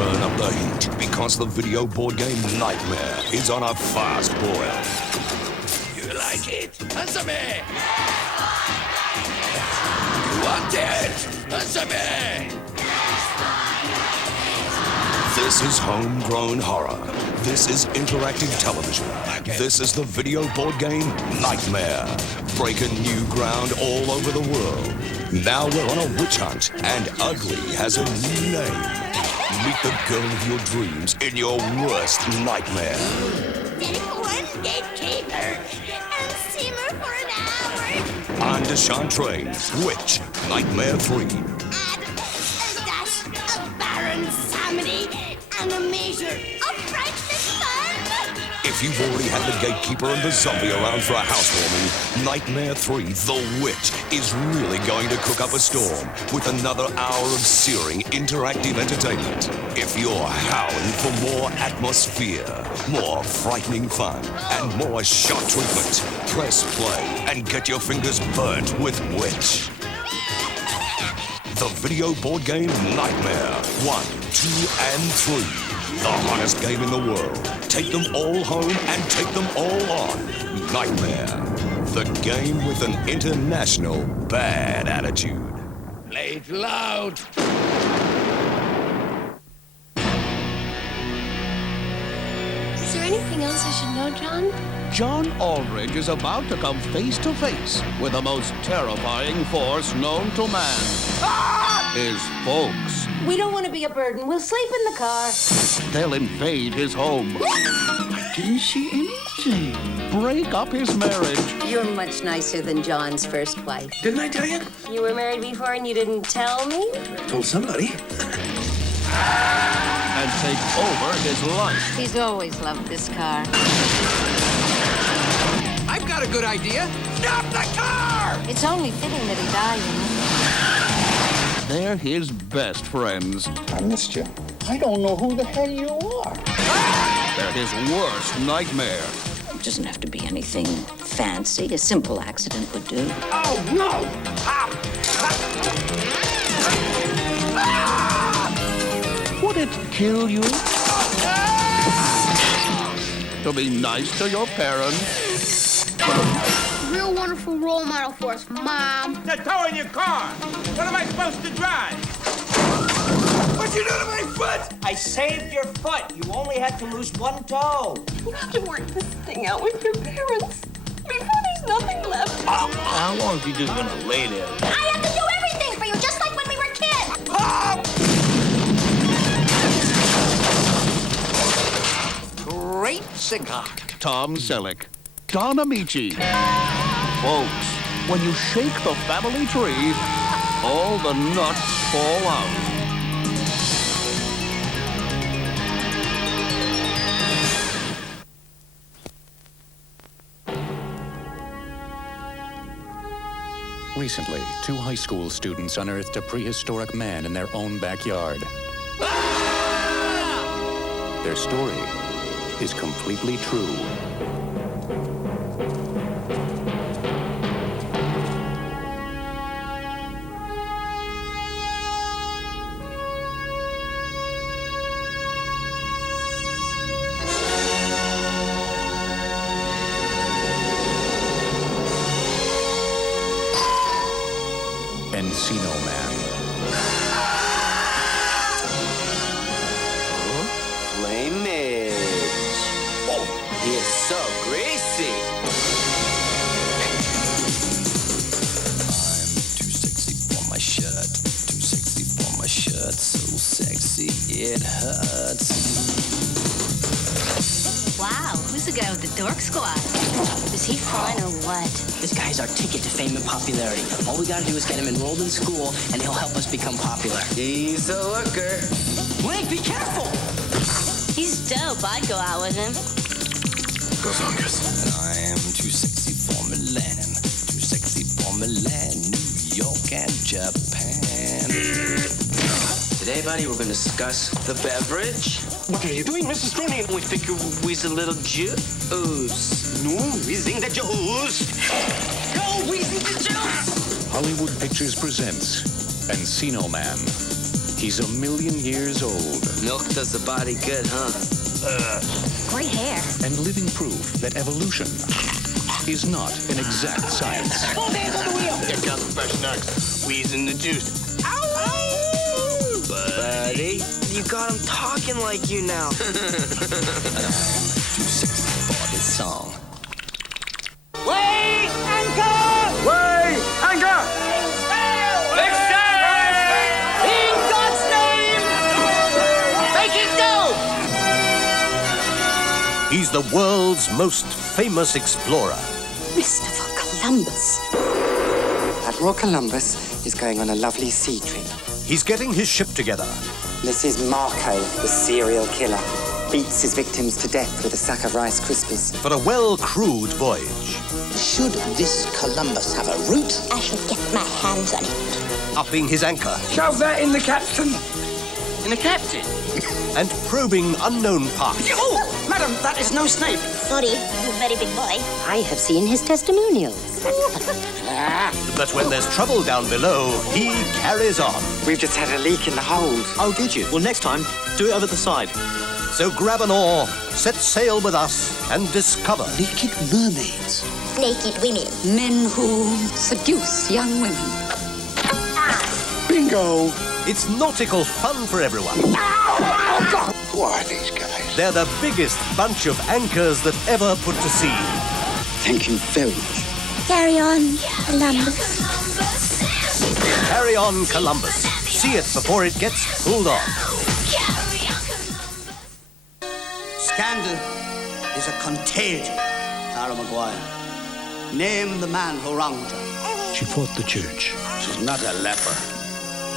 turn up the heat because the video board game Nightmare is on a fast boil. You like it? Answer me! You want it? Answer me! This is homegrown horror. This is interactive television. This is the video board game Nightmare. Breaking new ground all over the world. Now we're on a witch hunt, and Ugly has a new name. Meet the girl of your dreams in your worst nightmare. One gatekeeper and simmer for an hour. On Deshaun Train, Witch, Nightmare 3. Add a dash of barren samity and a measure of frightening fun. If you've already had the gatekeeper and the zombie around for a housewarming, Nightmare 3, The Witch, is really going to cook up a storm with another hour of searing interactive entertainment. If you're howling for more atmosphere, more frightening fun, and more shock treatment, press play and get your fingers burnt with Witch. The video board game Nightmare 1, 2, and 3. The hottest game in the world. Take them all home and take them all on. Nightmare. The game with an international bad attitude. Play it loud. Is there anything else I should know, John? John Aldridge is about to come face to face with the most terrifying force known to man. His folks. We don't want to be a burden. We'll sleep in the car. They'll invade his home. I didn't see anything. Break up his marriage. You're much nicer than John's first wife. Didn't I tell you? You were married before and you didn't tell me? I told somebody. And take over his life. He's always loved this car. I've got a good idea. Stop the car! It's only fitting that he die, you know. They're his best friends. I missed you. I don't know who the hell you are. They're his worst nightmare. It doesn't have to be anything fancy. A simple accident would do. Oh, no! Would it kill you to be nice to your parents? Real wonderful role model for us, Mom. They're towing your car. What am I supposed to drive? What'd you do to my foot? I saved your foot. You only had to lose one toe. You have to work this thing out with your parents before there's nothing left. How long is he just gonna lay there? I have to do everything for you, just like when we were kids. Pop! Great cigar. Tom Selleck. Don Amici. Folks, when you shake the family tree, all the nuts fall out. Recently, 2 high school students unearthed a prehistoric man in their own backyard. Their story is completely true. Encino Man. Flamage. Oh, he is so greasy. I'm too sexy for my shirt. Too sexy for my shirt. So sexy it hurts. Wow, who's the guy with the dork squad? Is he fun or what? This guy's our ticket to fame and popularity. All we gotta do is get him enrolled in school, and he'll help us become popular. He's a looker. Link, be careful! He's dope. I'd go out with him. Go Focus. I am too sexy for Milan. Too sexy for Milan, New York, and Japan. Today, buddy, we're gonna discuss the beverage. What are you doing, Mrs. Rooney? We figure we's a little juice. No, we sing the juice. Go, we sing the juice. Hollywood Pictures presents Encino Man. He's 1,000,000 years old. Milk does the body good, huh? Great hair. And living proof that evolution is not an exact science. Both hands on the wheel. Here comes Professor Nux, squeezing the juice. Buddy, you got him talking like you now. Too sexy for this song. Weigh anchor! Way! Anchor! Big sail! In God's name! Make it go! He's the world's most famous explorer. Christopher Columbus. Admiral Columbus is going on a lovely sea trip. He's getting his ship together. This is Marco, the serial killer. Beats his victims to death with a sack of Rice Krispies. For a well-crewed voyage. Should this Columbus have a route? I should get my hands on it. Upping his anchor. Shove that in the captain. In the captain? And probing unknown parts. Oh, madam, that is no Snape. Sorry, you very big boy. I have seen his testimonials. But when there's trouble down below, he carries on. We've just had a leak in the hold. Oh, did you? Well, next time, do it over the side. So grab an oar, set sail with us, and discover. Naked mermaids. Naked women. Men who seduce young women. Bingo! It's nautical fun for everyone. Who are these guys? They're the biggest bunch of anchors that ever put to sea. Thank you very much. Carry on, Columbus. Carry on, Columbus. See it before it gets pulled off. Scandal is a contagion, Sarah Maguire. Name the man who wronged her. She fought the church. She's not a leper.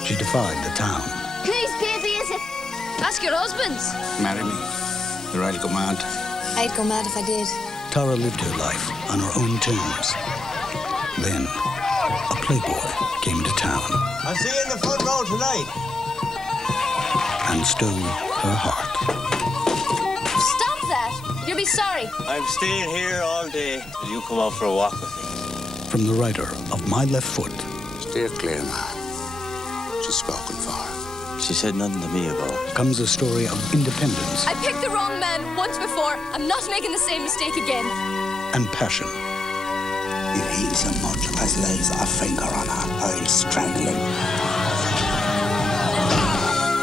She defied the town. Whose baby is it? Ask your husbands. Marry me, or I'll go mad. I'd go mad if I did. Tara lived her life on her own terms. Then, a playboy came to town. I'll see you in the front row tonight. And stole her heart. Stop that! You'll be sorry. I'm staying here all day till you come out for a walk with me. From the writer of My Left Foot. Steer clear, man. She's spoken for. She said nothing to me about it. Comes a story of independence I picked the wrong man once before. I'm not making the same mistake again. and passion. If he so much as lays a finger on her, I'll strangle him.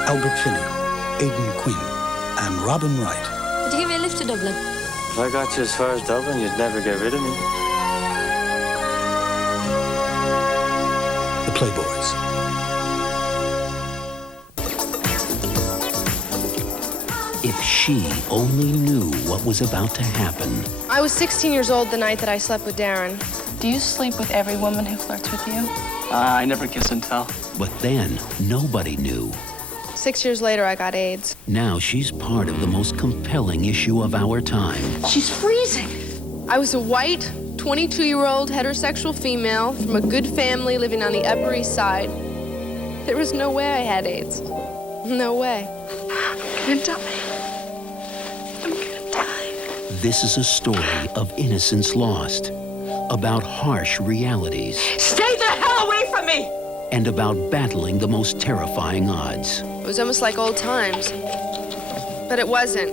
Albert Finney, Aidan Quinn, and Robin Wright. Would you give me a lift to Dublin? If I got you as far as Dublin, you'd never get rid of me. The Playboys. If she only knew what was about to happen. I was 16 years old the night that I slept with Darren. Do you sleep with every woman who flirts with you? I never kiss and tell. But then, nobody knew. 6 years later, I got AIDS. Now she's part of the most compelling issue of our time. She's freezing. I was a white, 22-year-old heterosexual female from a good family living on the Upper East Side. There was no way I had AIDS. No way. I'm gonna die. I'm gonna die. This is a story of innocence lost, about harsh realities, Stay the hell away from me! and about battling the most terrifying odds. It was almost like old times. But it wasn't.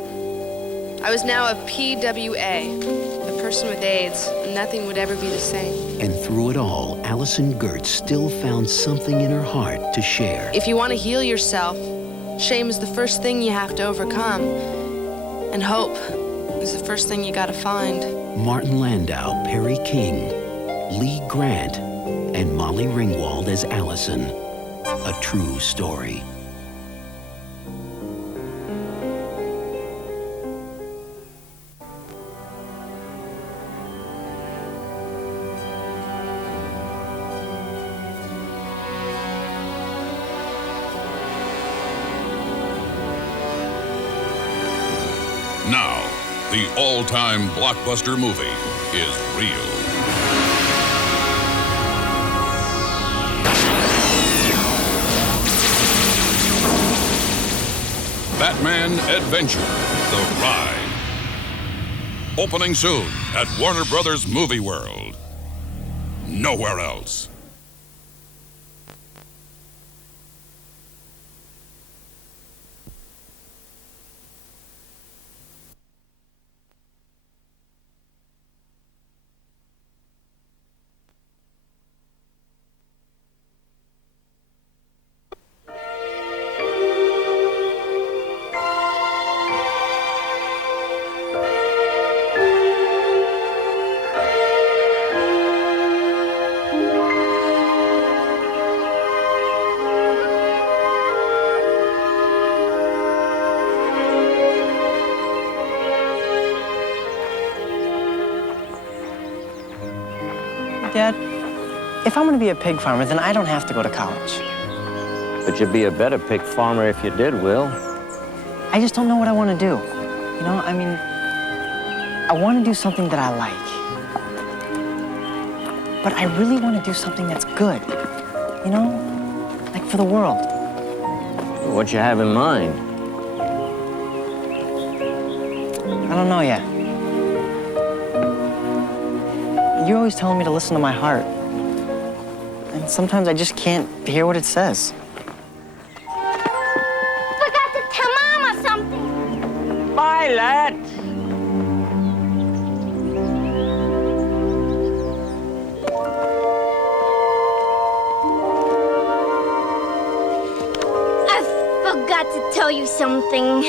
I was now a PWA, a person with AIDS, and nothing would ever be the same. And through it all, Allison Gertz still found something in her heart to share. If you want to heal yourself, shame is the first thing you have to overcome. And hope is the first thing you gotta find. Martin Landau, Perry King, Lee Grant, and Molly Ringwald as Allison. A true story. Now, the all-time blockbuster movie is real. Batman Adventure, The Ride. Opening soon at Warner Brothers Movie World. Nowhere else. If I'm going to be a pig farmer, then I don't have to go to college. But you'd be a better pig farmer if you did, Will. I just don't know what I want to do. You know, I mean, I want to do something that I like. But I really want to do something that's good. You know, like for the world. What you have in mind? I don't know yet. You're always telling me to listen to my heart. And sometimes I just can't hear what it says. Forgot to tell Mama something. Bye, lad. I forgot to tell you something.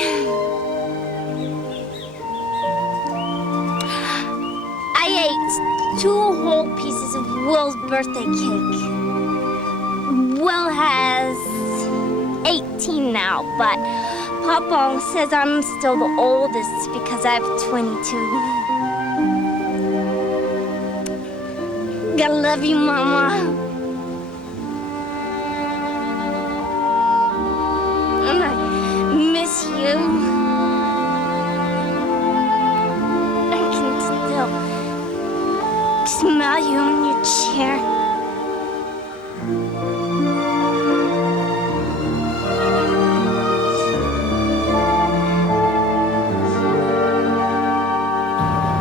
I ate 2 whole pieces of Will's birthday cake. Will has 18 now, but Papa says I'm still the oldest because I have 22. I love you, Mama. And I miss you. I can still smell you on your chair.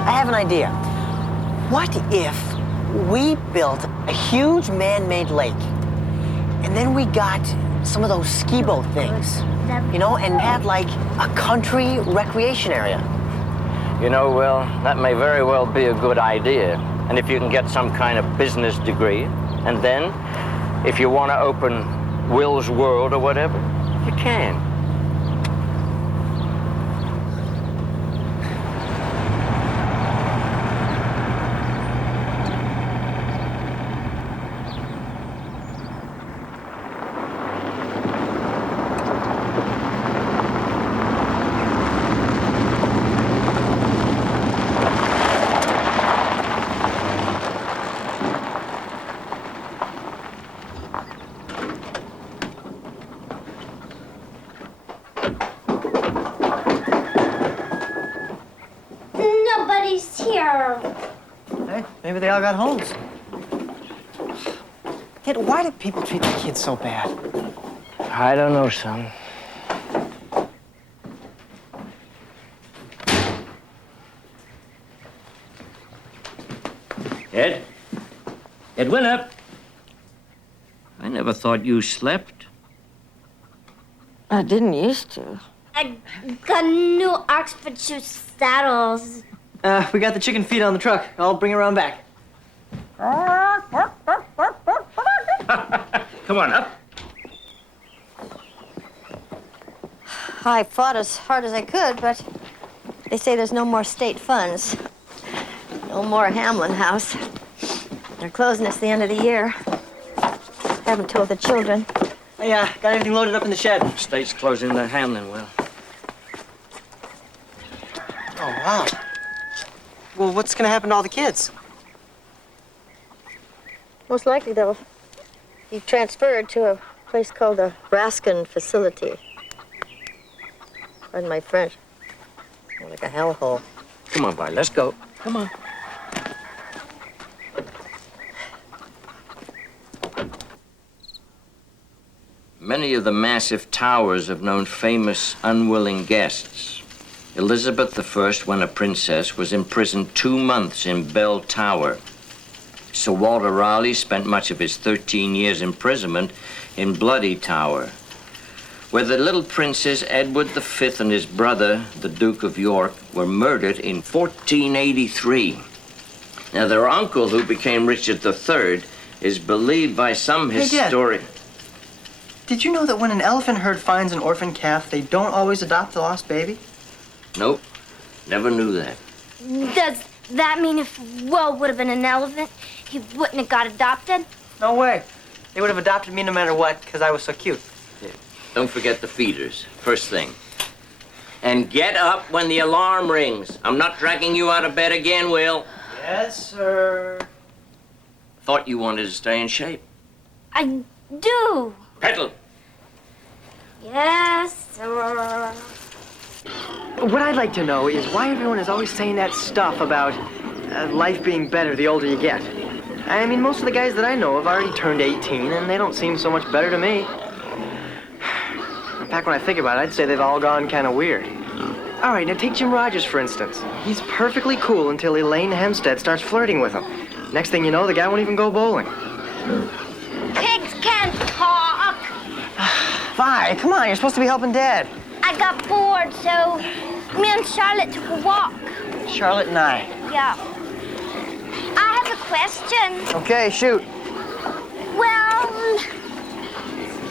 I have an idea. What if we built a huge man-made lake, and then we got some of those ski boat things, you know, and had like a country recreation area? You know, Will, that may very well be a good idea. And if you can get some kind of business degree, and then if you want to open Will's World or whatever, you can. Nobody's here. Hey, maybe they all got homes. Kid, why do people treat their kids so bad? I don't know, son. Ed? Ed Winnup? I never thought you slept. I didn't used to. I got new Oxford shoe saddles. We got the chicken feed on the truck. I'll bring it around back. Come on, up. I fought as hard as I could, but they say there's no more state funds. No more Hamlin House. They're closing us the end of the year. Haven't told the children. Hey, got everything loaded up in the shed. State's closing the Hamlin, Will. Oh, wow. Well, what's gonna happen to all the kids? Most likely they'll be transferred to a place called the Raskin facility. Pardon my French. More like a hellhole. Come on, Vi, let's go. Come on. Many of the massive towers have known famous, unwilling guests. Elizabeth I, when a princess, was imprisoned 2 months in Bell Tower. Sir Walter Raleigh spent much of his 13 years' imprisonment in Bloody Tower, where the little princes Edward V and his brother, the Duke of York, were murdered in 1483. Now, their uncle, who became Richard III, is believed by some historians... Did you know that when an elephant herd finds an orphan calf, they don't always adopt the lost baby? Nope, never knew that. Does that mean if Will would have been an elephant, he wouldn't have got adopted? No way. They would have adopted me no matter what, because I was so cute. Yeah. Don't forget the feeders, first thing. And get up when the alarm rings. I'm not dragging you out of bed again, Will. Yes, sir. Thought you wanted to stay in shape. I do. Pedal. Yes, sir. What I'd like to know is why everyone is always saying that stuff about life being better the older you get. I mean, most of the guys that I know have already turned 18, and they don't seem so much better to me. In fact, when I think about it, I'd say they've all gone kind of weird. All right, now take Jim Rogers, for instance. He's perfectly cool until Elaine Hempstead starts flirting with him. Next thing you know, the guy won't even go bowling. Pigs can't talk. Vi, come on, you're supposed to be helping Dad. I got bored, so me and Charlotte took a walk. Charlotte and I. Yeah. I have a question. Okay, shoot. Well,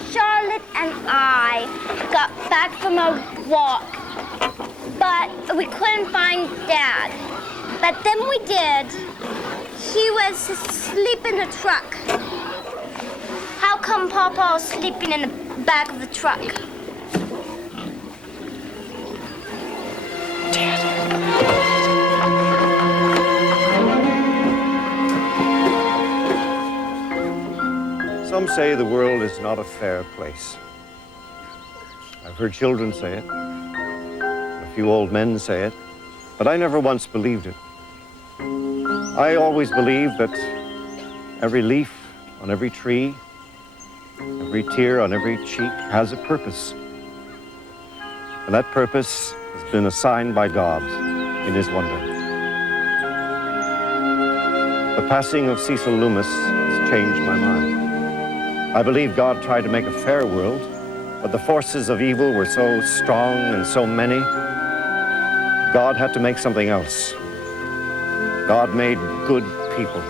Charlotte and I got back from a walk, but we couldn't find Dad. But then we did. He was asleep in the truck. How come Papa was sleeping in the back of the truck? Some say the world is not a fair place. I've heard children say it, and a few old men say it, but I never once believed it. I always believed that every leaf on every tree, every tear on every cheek has a purpose. And that purpose has been assigned by God in His wonder. The passing of Cecil Loomis has changed my mind. I believe God tried to make a fair world, but the forces of evil were so strong and so many, God had to make something else. God made good people.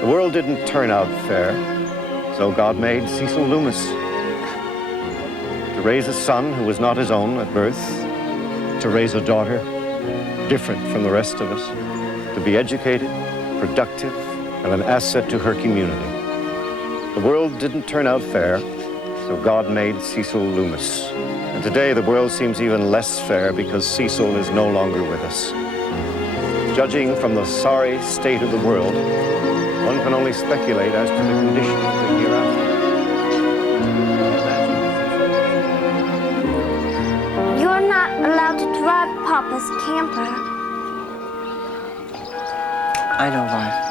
The world didn't turn out fair, so God made Cecil Loomis to raise a son who was not his own at birth, to raise a daughter different from the rest of us, to be educated, productive, and an asset to her community. The world didn't turn out fair, so God made Cecil Loomis. And today the world seems even less fair because Cecil is no longer with us. Judging from the sorry state of the world, one can only speculate as to the conditions of the hereafter. You're not allowed to drive Papa's camper. I know, Vi.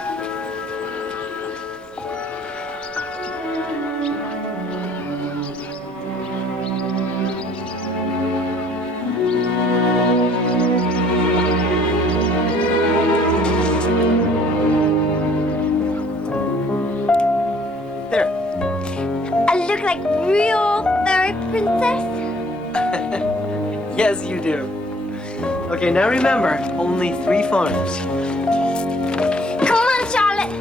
Like real fairy princess? Yes, you do. Okay, now remember, only 3 farms. Come on, Charlotte.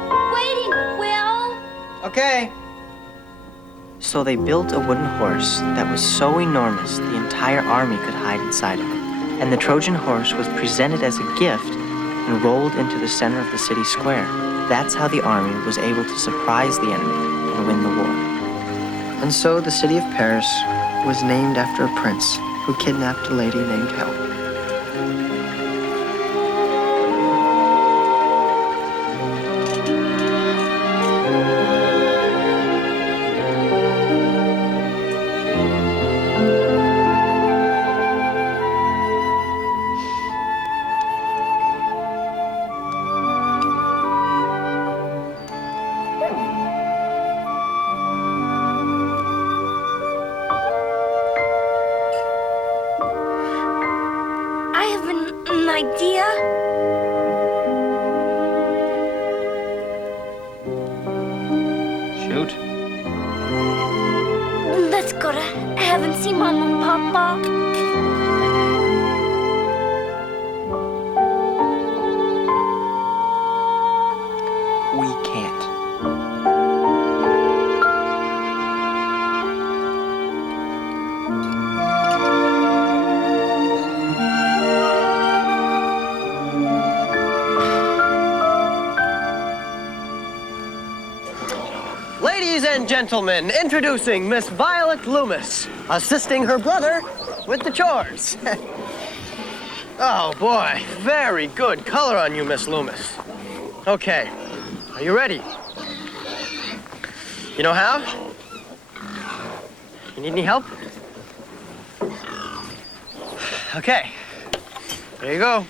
We're waiting, Will. Okay. So they built a wooden horse that was so enormous the entire army could hide inside of it. And the Trojan horse was presented as a gift and rolled into the center of the city square. That's how the army was able to surprise the enemy and win the war. And so the city of Paris was named after a prince who kidnapped a lady named Helen. and gentlemen, introducing Miss Violet Loomis, assisting her brother with the chores. Oh, boy, very good color on you, Miss Loomis. Okay, are you ready? You know how? You need any help? Okay, there you go.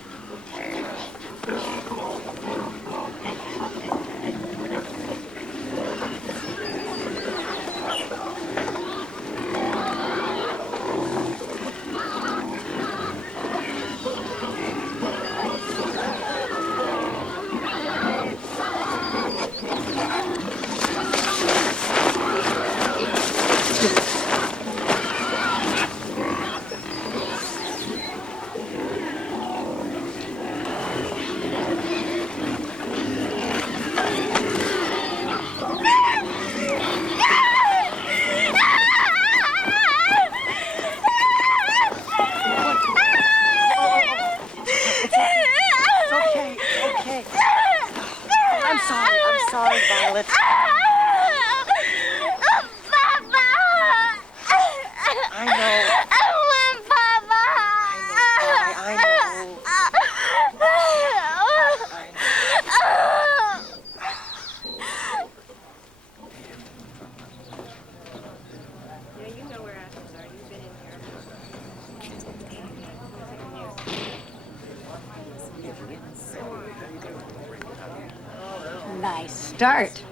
Nice start.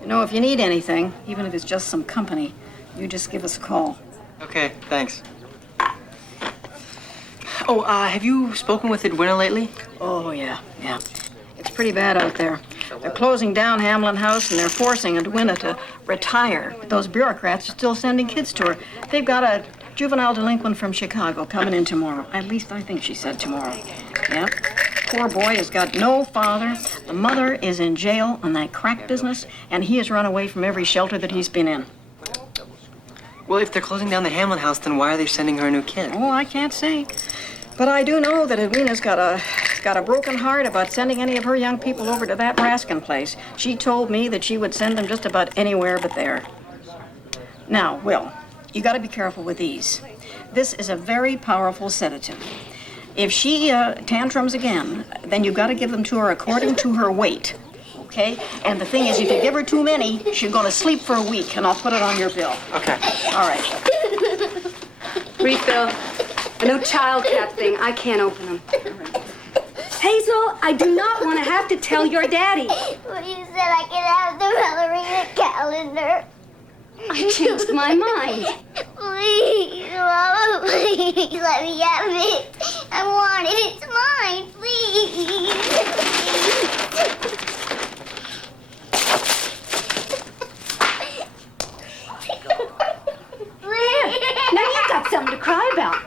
You know, if you need anything, even if it's just some company, you just give us a call. Okay, thanks. Oh, have you spoken with Edwina lately? Oh, yeah. It's pretty bad out there. They're closing down Hamlin House and they're forcing Edwina to retire. But those bureaucrats are still sending kids to her. They've got a juvenile delinquent from Chicago coming in tomorrow. At least I think she said tomorrow. Yeah. Poor boy has got no father. The mother is in jail on that crack business, and he has run away from every shelter that he's been in. Well, if they're closing down the Hamlin House, then why are they sending her a new kid? Oh, I can't say. But I do know that Edwina's got a broken heart about sending any of her young people over to that Raskin place. She told me that she would send them just about anywhere but there. Now, Will, you got to be careful with these. This is a very powerful sedative. If she tantrums again, then you've got to give them to her according to her weight, okay? And the thing is, if you give her too many, she's going to sleep for a week, and I'll put it on your bill. Okay. All right. Refill. A new child cat thing. I can't open them. Hazel, I do not want to have to tell your daddy. Well, you said I could have the ballerina calendar. I changed my mind. Please, Mama, please let me have it. I want it. It's mine, please. There. Now you've got something to cry about.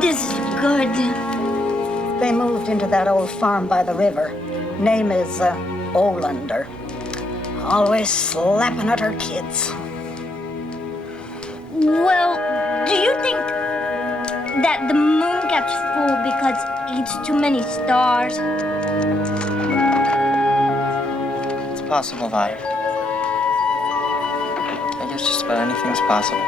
This is good. They moved into that old farm by the river. Name is Olander. Always slapping at her kids. Well, do you think that the moon gets full because it eats too many stars? It's possible, Vi. I guess just about anything's possible.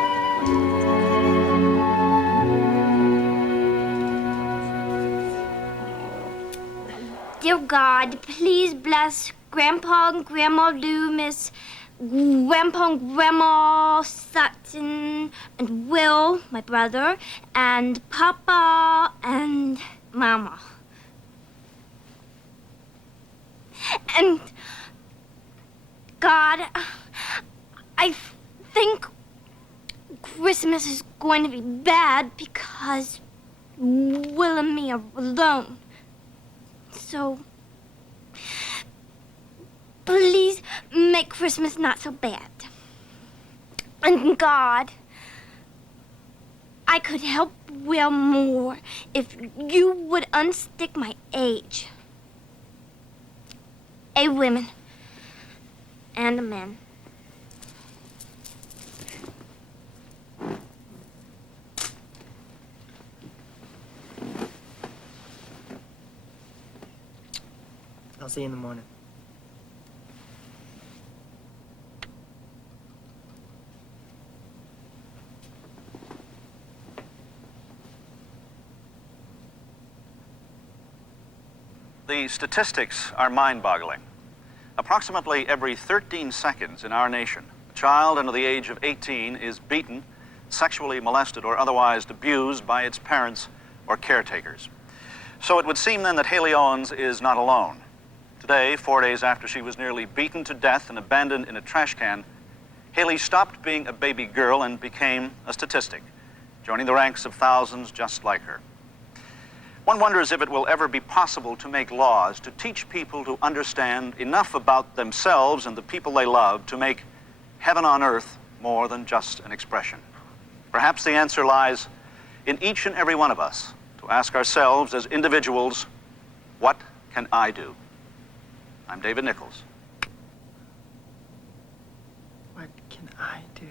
Dear God, please bless Grandpa and Grandma Loomis, Grandpa and Grandma Sutton, and Will, my brother, and Papa and Mama. And God, I think Christmas is going to be bad because Will and me are alone. So, please make Christmas not so bad. And God, I could help Will more if you would unstick my age. A women and a man. I'll see you in the morning. The statistics are mind-boggling. Approximately every 13 seconds in our nation, a child under the age of 18 is beaten, sexually molested, or otherwise abused by its parents or caretakers. So it would seem then that Haley Owens is not alone. Today, 4 days after she was nearly beaten to death and abandoned in a trash can, Haley stopped being a baby girl and became a statistic, joining the ranks of thousands just like her. One wonders if it will ever be possible to make laws to teach people to understand enough about themselves and the people they love to make heaven on earth more than just an expression. Perhaps the answer lies in each and every one of us to ask ourselves as individuals, what can I do? I'm David Nichols. What can I do?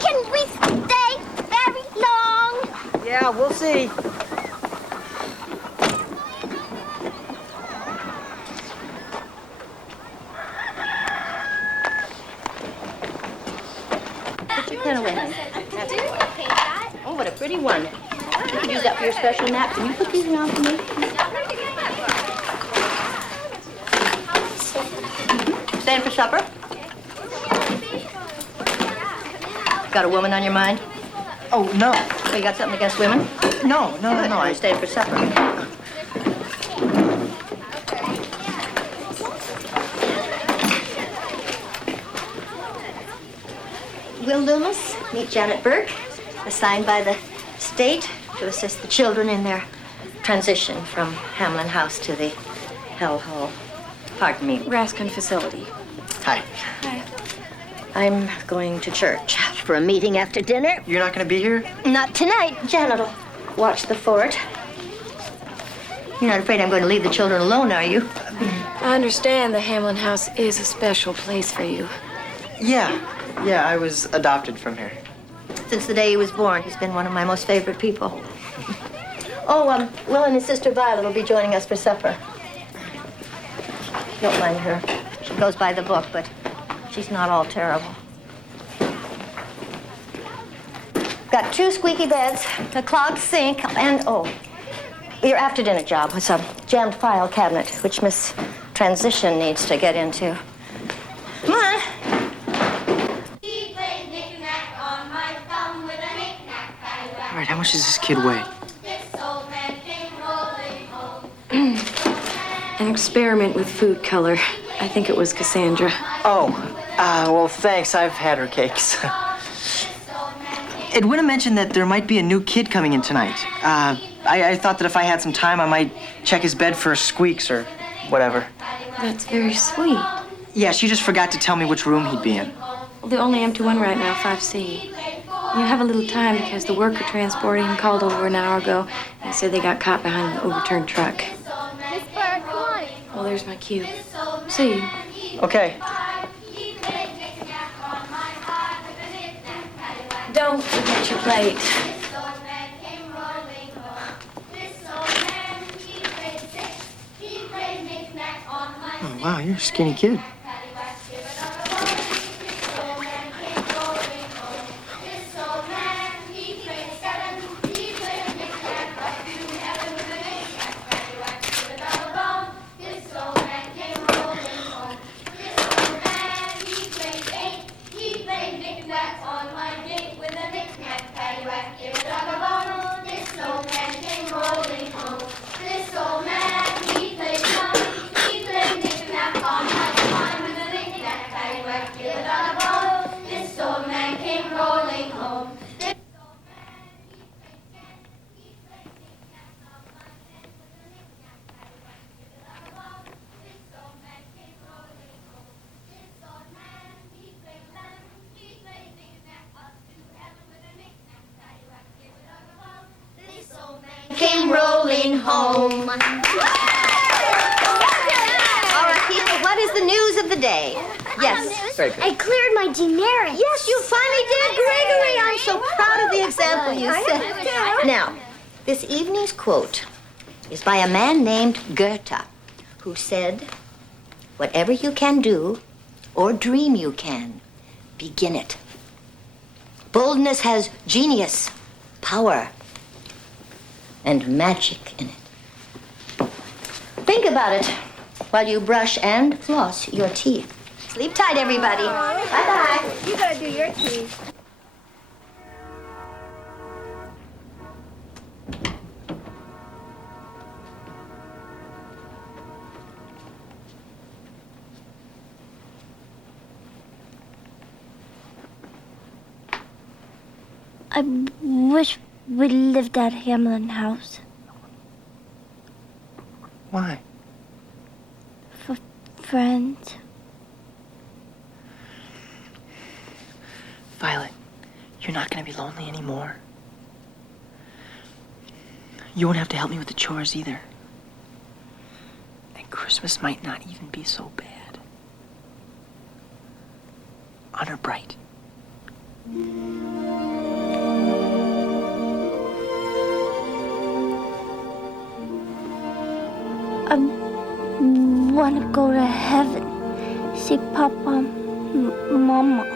Can we stay very long? Yeah, we'll see. Put your pen away, honey. That's it. Oh, what a pretty one. You can use that for your special nap. Can you put these around for me? Staying for supper? Got a woman on your mind? Oh, no. Oh, you got something against women? No. I stayed for supper. Will Loomis, meet Janet Burke, assigned by the state to assist the children in their transition from Hamlin House to the hellhole. Pardon me. Raskin facility. Hi. Hi. I'm going to church for a meeting after dinner. You're not going to be here? Not tonight. Janet will watch the fort. You're not afraid I'm going to leave the children alone, are you? I understand the Hamlin House is a special place for you. Yeah, I was adopted from here. Since the day he was born, he's been one of my most favorite people. Oh, Will and his sister Violet will be joining us for supper. Don't mind her. She goes by the book, but she's not all terrible. Got 2 squeaky beds, a clogged sink, and, your after-dinner job was a jammed file cabinet, which Miss Transition needs to get into. Come on. All right, how much does this kid weigh? An experiment with food color. I think it was Cassandra. Well, thanks. I've had her cakes. Edwina mentioned that there might be a new kid coming in tonight. I thought that if I had some time, I might check his bed for squeaks or whatever. That's very sweet. Yeah, she just forgot to tell me which room he'd be in. Well, the only empty one right now, 5C. You have a little time because the worker transporting him called over an hour ago and said they got caught behind an overturned truck. Miss Burke, come on. Well, there's my cue. See you. Okay. Don't forget your plate. Oh, wow, you're a skinny kid. Came rolling home. is the news of the day? Yes. Very good. I cleared my generics. Yes, you finally did, Gregory. I'm so proud of the example you set. Now, this evening's quote is by a man named Goethe, who said, "Whatever you can do or dream you can, begin it. Boldness has genius, power, and magic in it." Think about it while you brush and floss your teeth. Sleep tight, everybody. Bye-bye. You gotta do your teeth. I wish we lived at Hamlin House. Why? For friends. Violet, you're not going to be lonely anymore. You won't have to help me with the chores either. And Christmas might not even be so bad. Honor bright. I want to go to heaven, see Papa, Mama.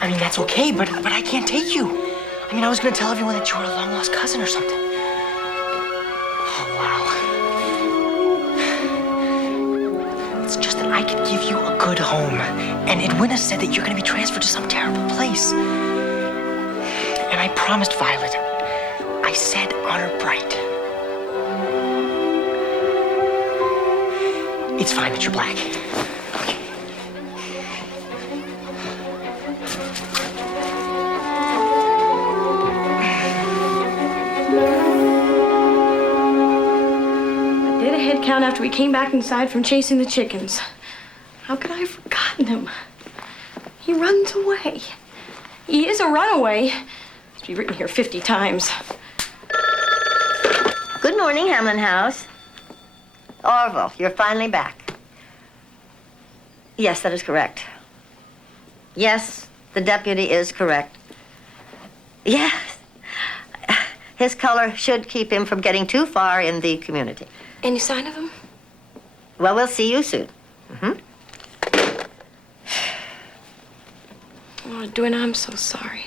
I mean, that's okay, but I can't take you. I mean, I was gonna tell everyone that you were a long-lost cousin or something. Oh, wow. It's just that I could give you a good home. And Edwina said that you're gonna be transferred to some terrible place. And I promised Violet. I said honor bright. It's fine that you're black. Count after we came back inside from chasing the chickens. How could I have forgotten him? He runs away. He is a runaway. Must be written here 50 times. Good morning, Hamlin House. Orville, you're finally back. Yes, that is correct. Yes, the deputy is correct. Yes. His color should keep him from getting too far in the community. Any sign of him? Well, we'll see you soon. Oh, Edwina, I'm so sorry.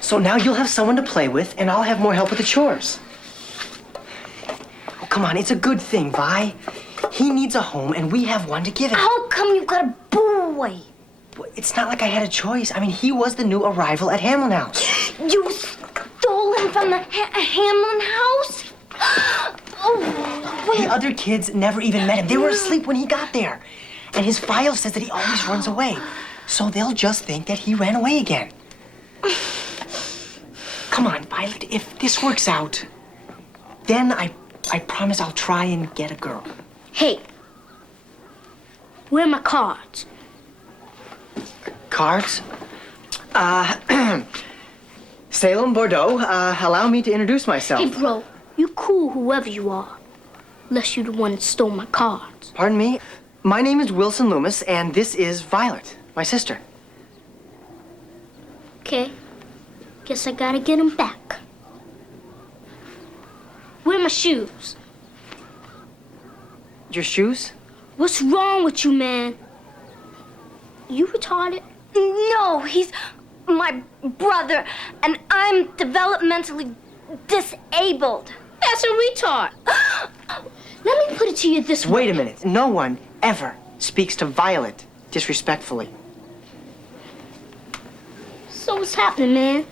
So now you'll have someone to play with, and I'll have more help with the chores. Oh, come on, it's a good thing, Vi. He needs a home, and we have one to give him. How come you got a boy? It's not like I had a choice. I mean, he was the new arrival at Hamlin House. You stole him from the Hamlin house? Oh, wait. The other kids never even met him. They were asleep when he got there. And his file says that he always runs away. So they'll just think that he ran away again. Come on, Violet, if this works out, then I promise I'll try and get a girl. Hey, where are my cards? Cards? Salem, Bordeaux, allow me to introduce myself. Hey, bro, you cool whoever you are. Unless you're the one that stole my cards. Pardon me? My name is Wilson Loomis, and this is Violet, my sister. Okay. Guess I gotta get them back. Where are my shoes? Your shoes? What's wrong with you, man? You retarded? No, he's my brother, and I'm developmentally disabled. That's a retard. Let me put it to you this way. Wait a minute. No one ever speaks to Violet disrespectfully. So what's happening, man?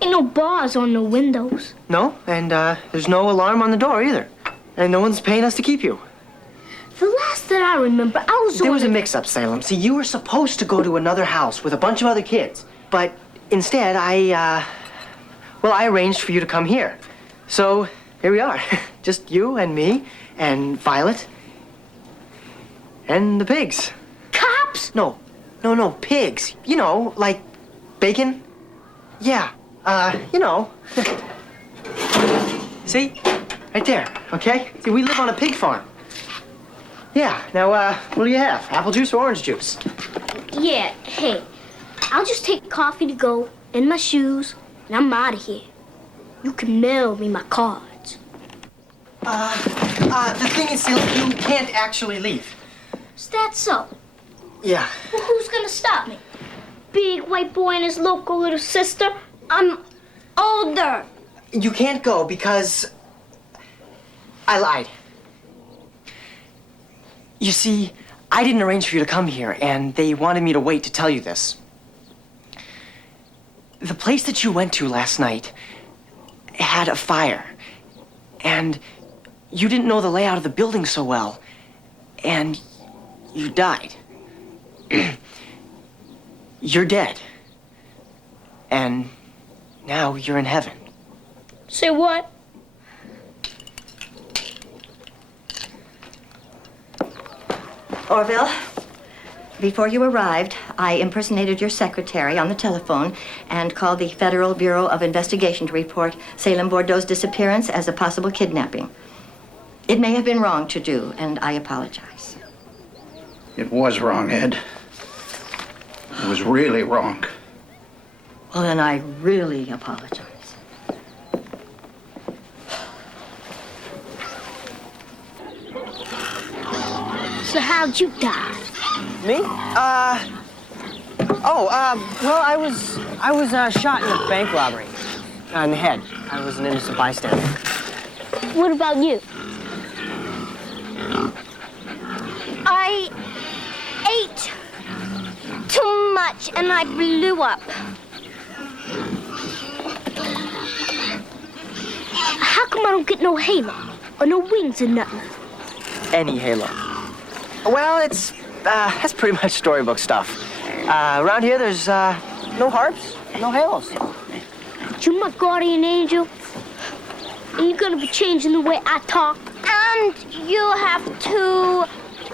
Ain't no bars on no windows. No, and there's no alarm on the door either. And no one's paying us to keep you. The last that I remember, I was There was a mix-up, Salem. See, you were supposed to go to another house with a bunch of other kids. But instead, I arranged for you to come here. So, here we are. Just you and me and Violet and the pigs. Cops? No, pigs. You know, like bacon. Yeah, you know. See? Right there, okay? See, we live on a pig farm. Yeah, now, what do you have? Apple juice or orange juice? Yeah, hey, I'll just take coffee to go and my shoes, and I'm out of here. You can mail me my cards. The thing is, Salem, you can't actually leave. Is that so? Yeah. Well, who's gonna stop me? Big white boy and his local little sister? I'm older. You can't go because I lied. You see, I didn't arrange for you to come here, and they wanted me to wait to tell you this. The place that you went to last night had a fire, and you didn't know the layout of the building so well, and you died. You're dead. And now you're in heaven. Say what? Orville, before you arrived, I impersonated your secretary on the telephone and called the Federal Bureau of Investigation to report Salem Bordeaux's disappearance as a possible kidnapping. It may have been wrong to do, and I apologize. It was wrong, Ed. It was really wrong. Well, then I really apologize. So how'd you die? Me? Well, I was shot in a bank robbery. In the head. I was an innocent bystander. What about you? I ate too much and I blew up. How come I don't get no halo or no wings or nothing? Any halo. Well, that's pretty much storybook stuff. Around here, there's, no harps, no halos. You my guardian angel, and you're gonna be changing the way I talk. And you have to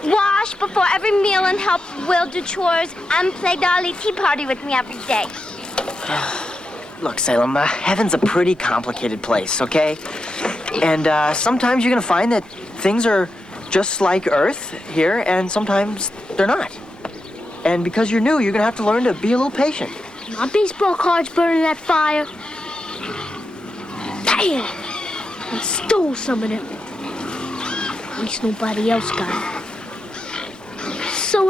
wash before every meal and help Will do chores and play Dolly Tea Party with me every day. Look, Salem, heaven's a pretty complicated place, okay? And sometimes you're gonna find that things are just like Earth here, and sometimes they're not. And because you're new, you're gonna have to learn to be a little patient. My baseball card's burning that fire. Damn! I stole some of them. At least nobody else got it. So,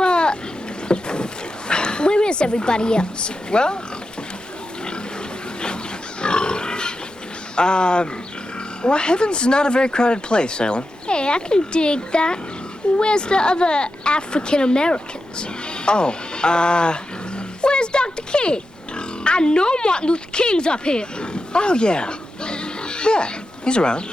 where is everybody else? Well, heaven's not a very crowded place, Salem. Hey, I can dig that. Where's the other African Americans? Oh, Where's Dr. King? I know Martin Luther King's up here. Oh, yeah. Yeah, he's around.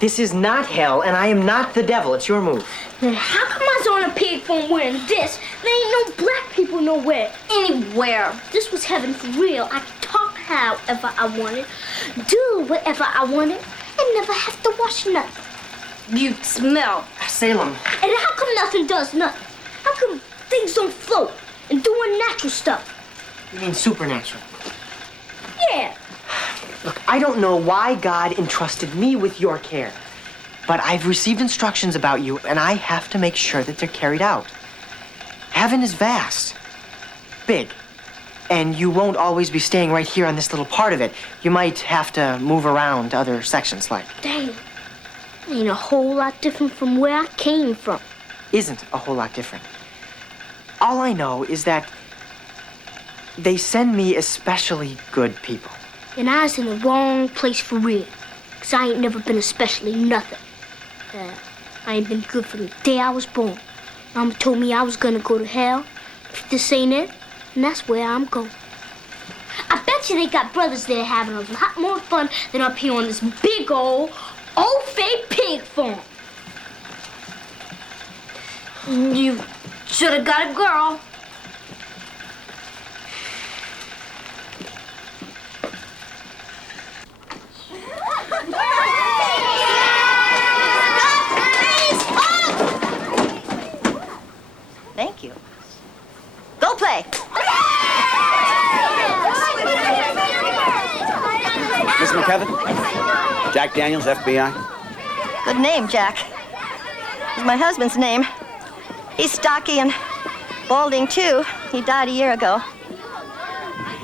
This is not hell, and I am not the devil. It's your move. Then how come I was on a pig phone wearing this? There ain't no black people nowhere, anywhere. This was heaven for real. I could talk however I wanted, do whatever I wanted, and never have to wash nothing. You smell. Salem. And how come nothing does nothing? How come things don't float and do unnatural stuff? You mean supernatural? Yeah. Look, I don't know why God entrusted me with your care, but I've received instructions about you, and I have to make sure that they're carried out. Heaven is vast, big, and you won't always be staying right here on this little part of it. You might have to move around to other sections, like. Dang. Ain't a whole lot different from where I came from. Isn't a whole lot different. All I know is that they send me especially good people. And I was in the wrong place for real. 'Cause I ain't never been especially nothing. I ain't been good from the day I was born. Mama told me I was gonna go to hell. If this ain't it, and that's where I'm going. I bet you they got brothers there having a lot more fun than up here on this big old fake pig farm. You should have got a girl. Thank you. Go play. Miss McKevin? Jack Daniels, FBI. Good name, Jack. It's my husband's name. He's stocky and balding, too. He died a year ago.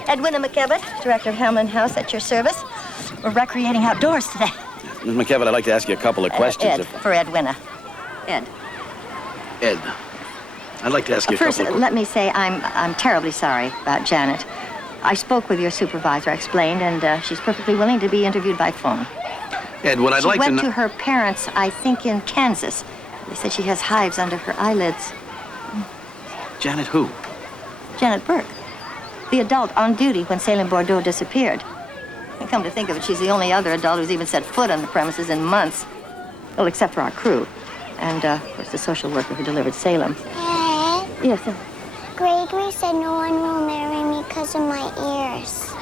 Edwina McKevitt, director of Hamlin House, at your service. We're recreating outdoors today. Miss McKevin, I'd like to ask you a couple of questions. Ed, for Edwina. Ed. Ed, I'd like to ask you a First, couple of let me say I'm terribly sorry about Janet. I spoke with your supervisor, I explained, and she's perfectly willing to be interviewed by phone. Ed, what I'd like to She know... went to her parents, I think, in Kansas. They said she has hives under her eyelids. Janet who? Janet Burke, the adult on duty when Salem Bordeaux disappeared. And come to think of it, she's the only other adult who's even set foot on the premises in months. Well, except for our crew. And, of course, the social worker who delivered Salem. Dad? Yes, Gregory said no one will marry me because of my ears.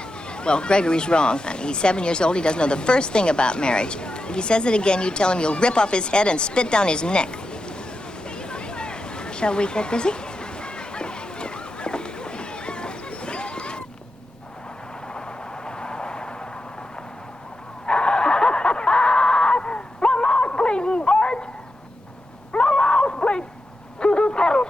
Well, Gregory's wrong, honey. He's 7 years old. He doesn't know the first thing about marriage. If he says it again, you tell him you'll rip off his head and spit down his neck. Shall we get busy? My mouth's bleeding, Bert! My mouth's bleeding! Tutu Turtle!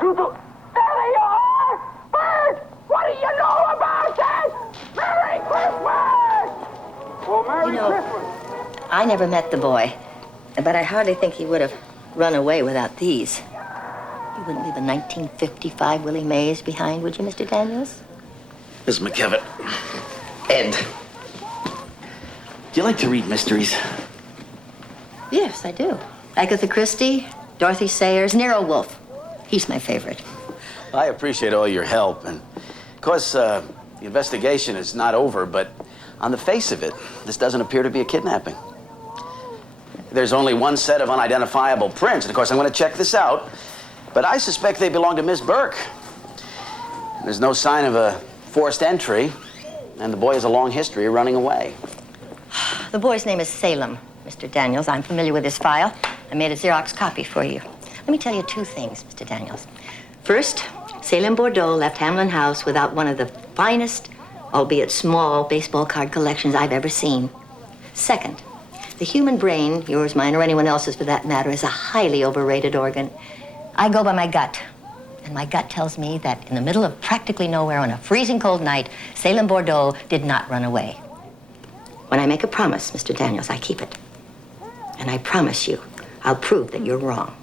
Tutu! There they are! Bert! What do you know about that? Merry Christmas! Well, Merry Christmas! I never met the boy, but I hardly think he would have run away without these. You wouldn't leave a 1955 Willie Mays behind, would you, Mr. Daniels? Miss McKevin. Ed. Do you like to read mysteries? Yes, I do. Agatha Christie, Dorothy Sayers, Nero Wolfe. He's my favorite. I appreciate all your help, and of course, the investigation is not over, but on the face of it, this doesn't appear to be a kidnapping. There's only one set of unidentifiable prints, and of course, I'm going to check this out, but I suspect they belong to Miss Burke. There's no sign of a forced entry, and the boy has a long history of running away. The boy's name is Salem, Mr. Daniels. I'm familiar with his file. I made a Xerox copy for you. Let me tell you two things, Mr. Daniels. First, Salem Bordeaux left Hamlin House without one of the finest, albeit small, baseball card collections I've ever seen. Second, The human brain, yours, mine, or anyone else's for that matter, is a highly overrated organ. I go by my gut. And my gut tells me that in the middle of practically nowhere on a freezing cold night, Salem Bordeaux did not run away. When I make a promise, Mr. Daniels, I keep it. And I promise you, I'll prove that you're wrong.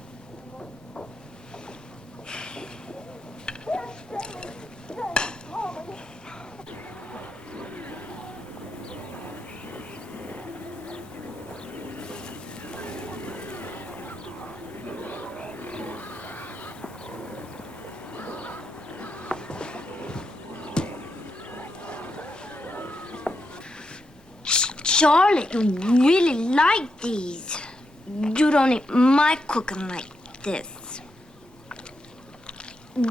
Charlotte, you really like these. You don't eat my cooking like this.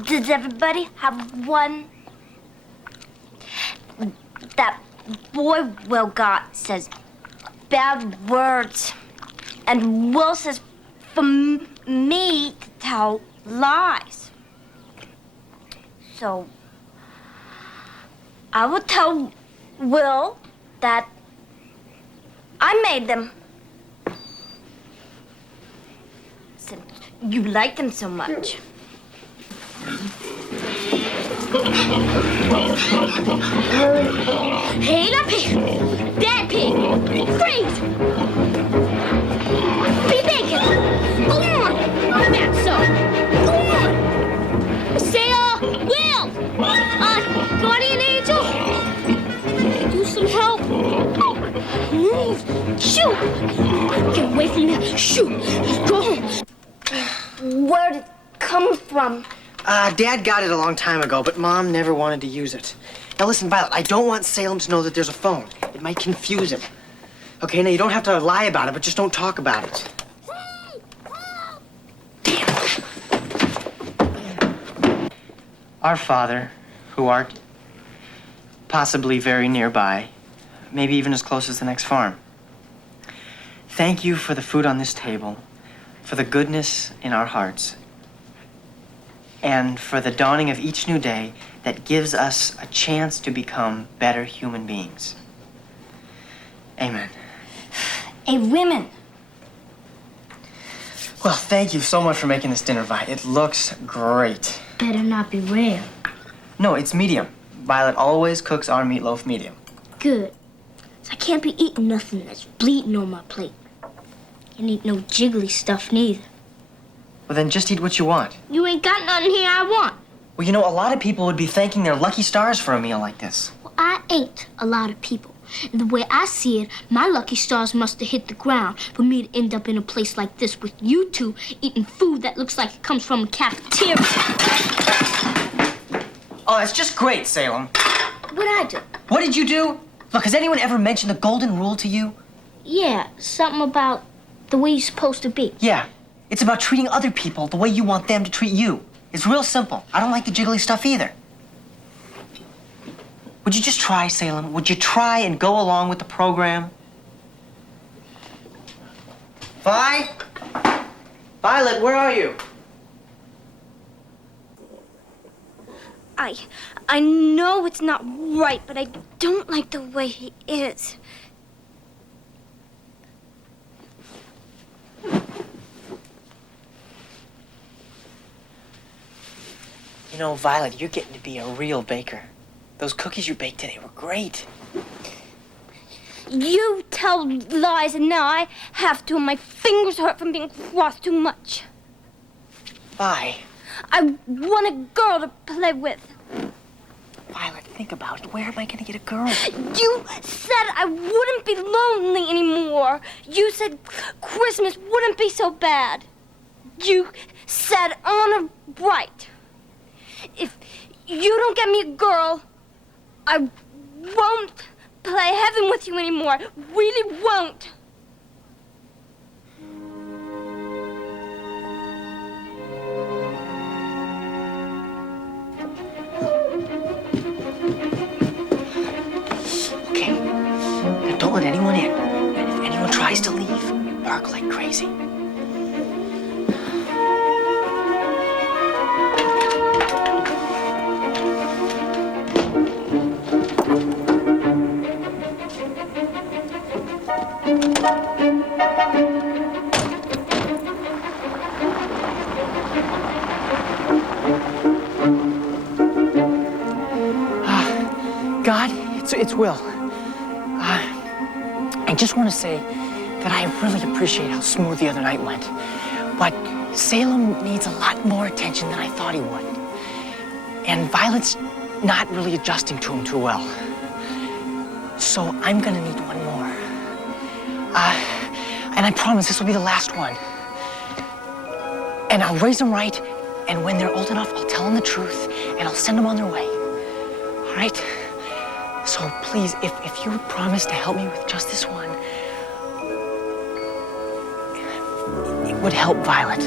Does everybody have one? That boy Will got says bad words. And Will says for me to tell lies. So I will tell Will that I made them. Since you like them so much. Hey, that pig! That pig! Freeze! Be bacon! Go on! That's so! Go on! Say, Will! Guardian Angel? Do some help. Move! Shoot! Get away from me! Shoot! Go home! Where did it come from? Dad got it a long time ago, but Mom never wanted to use it. Now listen, Violet, I don't want Salem to know that there's a phone. It might confuse him. Okay, now you don't have to lie about it, but just don't talk about it. Our Father, who art possibly very nearby, maybe even as close as the next farm. Thank you for the food on this table, for the goodness in our hearts, and for the dawning of each new day that gives us a chance to become better human beings. Amen. Hey, women. Well, thank you so much for making this dinner, Vi. It looks great. Better not be rare. No, it's medium. Violet always cooks our meatloaf medium. Good. So I can't be eating nothing that's bleeding on my plate. Can't eat no jiggly stuff neither. Well, then just eat what you want. You ain't got nothing here I want. Well, you know, a lot of people would be thanking their lucky stars for a meal like this. Well, I ain't a lot of people. And the way I see it, my lucky stars must have hit the ground for me to end up in a place like this with you two eating food that looks like it comes from a cafeteria. Oh, that's just great, Salem. What'd I do? What did you do? Look, has anyone ever mentioned the golden rule to you? Yeah, something about the way you're supposed to be. Yeah, it's about treating other people the way you want them to treat you. It's real simple. I don't like the jiggly stuff either. Would you just try, Salem? Would you try and go along with the program? Vi? Violet, where are you? I know it's not right, but I don't like the way he is. You know, Violet, you're getting to be a real baker. Those cookies you baked today were great. You tell lies, and now I have to, and my fingers hurt from being crossed too much. Vi. I want a girl to play with. Violet, think about it. Where am I gonna get a girl? You said I wouldn't be lonely anymore. You said Christmas wouldn't be so bad. You said honor bright. If you don't get me a girl, I won't play heaven with you anymore. Really won't. Okay. Now don't let anyone in. And if anyone tries to leave, bark like crazy. It's Will. I just want to say that I really appreciate how smooth the other night went. But Salem needs a lot more attention than I thought he would. And Violet's not really adjusting to him too well. So I'm gonna need one more. And I promise this will be the last one. And I'll raise them right, and when they're old enough, I'll tell them the truth, and I'll send them on their way. All right? So please, if you would promise to help me with just this one, it would help Violet.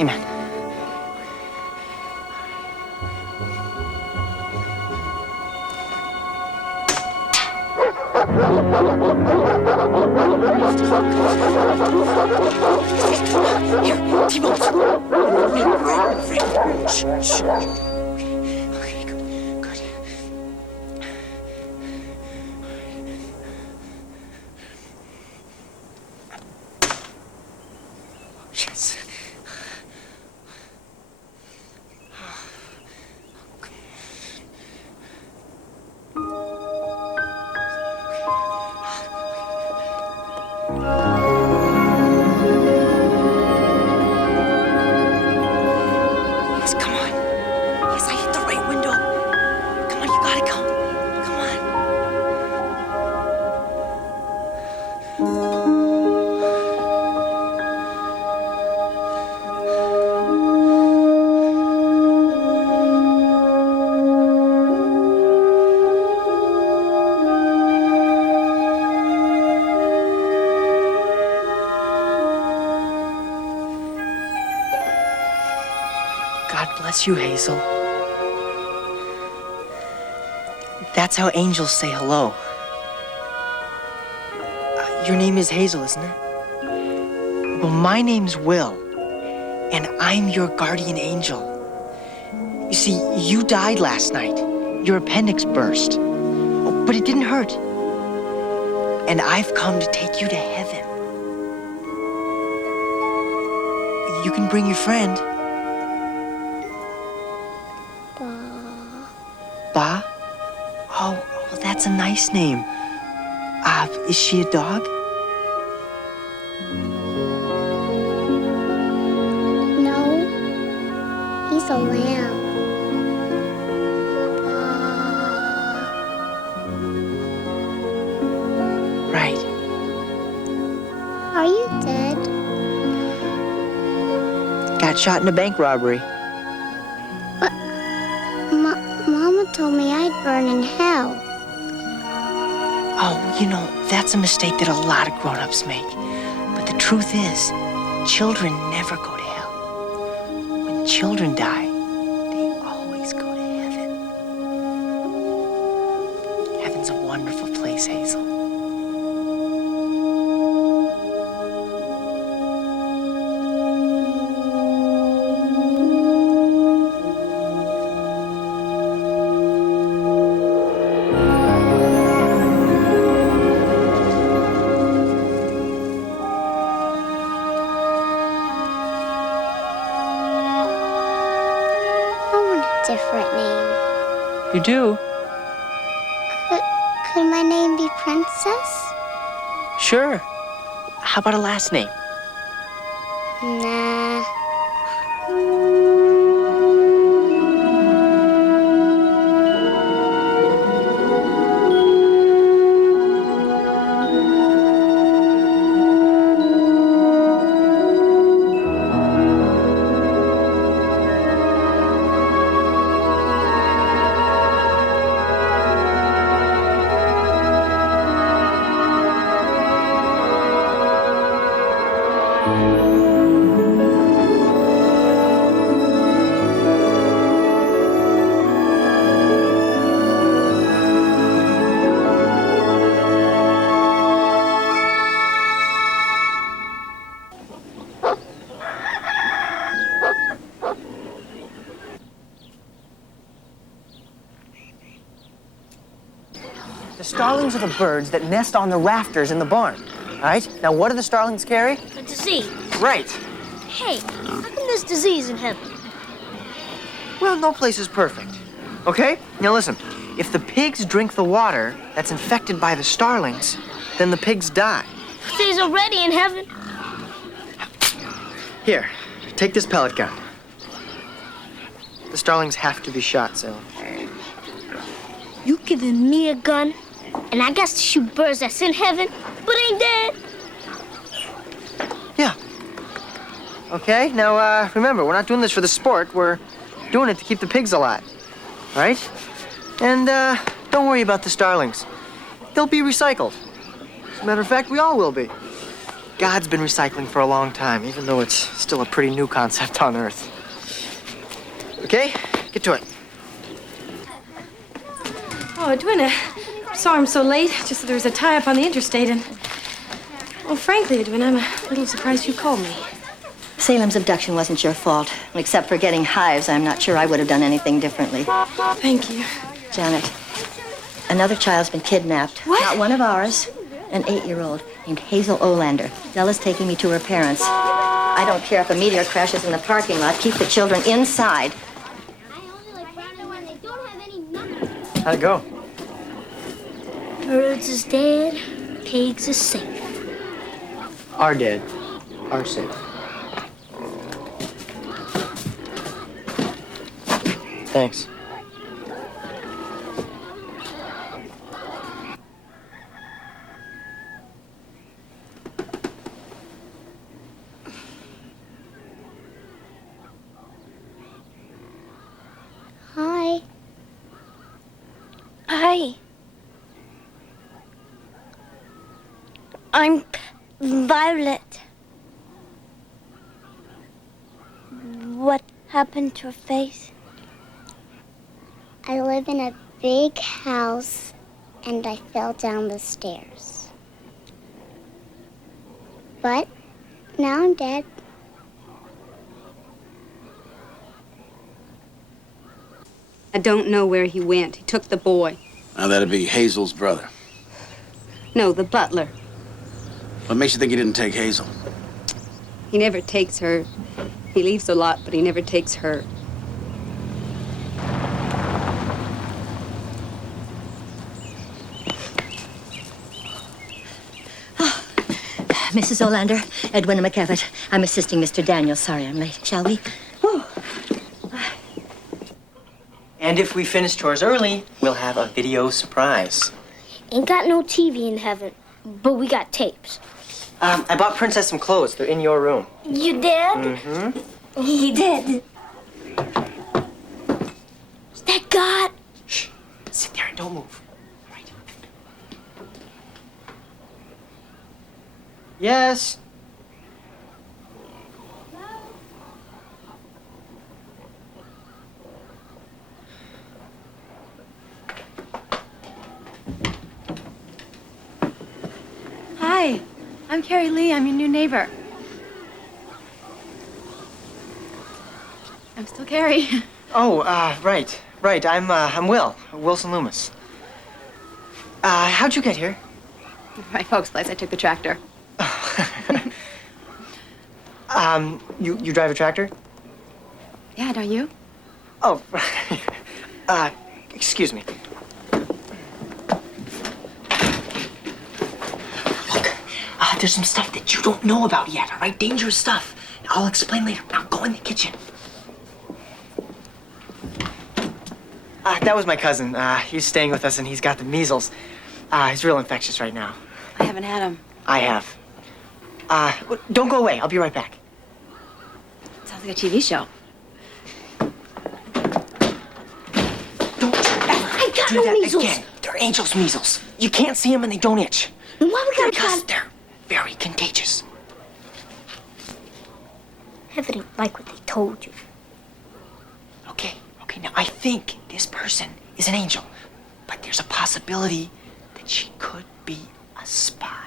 Amen. Here, T-Bones. Shh, shh. Okay, good. Yes. Yes, come on. Yes, I hit the right window. Come on, you gotta come. Come on. God bless you, Hazel. That's how angels say hello. Your name is Hazel, isn't it? Well, my name's Will, and I'm your guardian angel. You see, you died last night. Your appendix burst. Oh, but it didn't hurt. And I've come to take you to heaven. You can bring your friend. Ba? Oh, well, that's a nice name. Is she a dog? No, he's a lamb. Right. Are you dead? Got shot in a bank robbery. Mama told me I'd burn in hell. Oh, you know, that's a mistake that a lot of grown-ups make. But the truth is, children never go to hell. When children die, they always go to heaven. Heaven's a wonderful place, Hazel. Different name. You do? Could my name be Princess? Sure. How about a last name? Nah. The starlings are the birds that nest on the rafters in the barn. All right? Now, what do the starlings carry? A disease. Right. Hey, how come there's disease in heaven? Well, no place is perfect. Okay? Now listen, If the pigs drink the water that's infected by the starlings, then the pigs die. He's already in heaven. Here, take this pellet gun. The starlings have to be shot, Salem. You giving me a gun, and I got to shoot birds that's in heaven, but ain't dead. Yeah. Okay, now remember, we're not doing this for the sport. We're doing it to keep the pigs alive. All right? And don't worry about the starlings. They'll be recycled. As a matter of fact, we all will be. God's been recycling for a long time, even though it's still a pretty new concept on Earth. Okay, get to it. Oh, Edwina, sorry I'm so late. Just that there was a tie-up on the interstate, and... Well, frankly, Edwina, I'm a little surprised you called me. Salem's abduction wasn't your fault. Except for getting hives, I'm not sure I would have done anything differently. Thank you. Janet, another child's been kidnapped. What? Not one of ours. An 8-year-old named Hazel Olander. Della's taking me to her parents. I don't care if a meteor crashes in the parking lot. Keep the children inside. How'd it go? Birds is dead, pigs is safe. Are dead. Are safe. Thanks. Hi. Hi. I'm Violet. What happened to her face? I live in a big house, and I fell down the stairs. But now I'm dead. I don't know where he went. He took the boy. Now, that'd be Hazel's brother. No, the butler. What makes you think he didn't take Hazel? He never takes her. He leaves a lot, but he never takes her. Mrs. Olander, Edwina McEvitt. I'm assisting Mr. Daniels. Sorry I'm late. Shall we? And if we finish chores early, we'll have a video surprise. Ain't got no TV in heaven, but we got tapes. I bought Princess some clothes. They're in your room. You did? Mm-hmm. He did. Is that God? Shh. Sit there and don't move. All right. Yes. Hi, I'm Carrie Lee. I'm your new neighbor. I'm still Carrie. Oh, right. I'm Will. Wilson Loomis. How'd you get here? My folks' place. I took the tractor. You drive a tractor? Yeah, don't you? Oh, excuse me. Look, there's some stuff that you don't know about yet, all right? Dangerous stuff. I'll explain later. Now go in the kitchen. That was my cousin. He's staying with us, and he's got the measles. He's real infectious right now. I haven't had him. I have. Don't go away. I'll be right back. Sounds like a TV show. I got Do no that measles. again. They're Angel's measles. You can't see them, and they don't itch. Then why we gotta Because they're very contagious. Heaven ain't like what they told you. Okay, now I think this person is an angel, but there's a possibility that she could be a spy.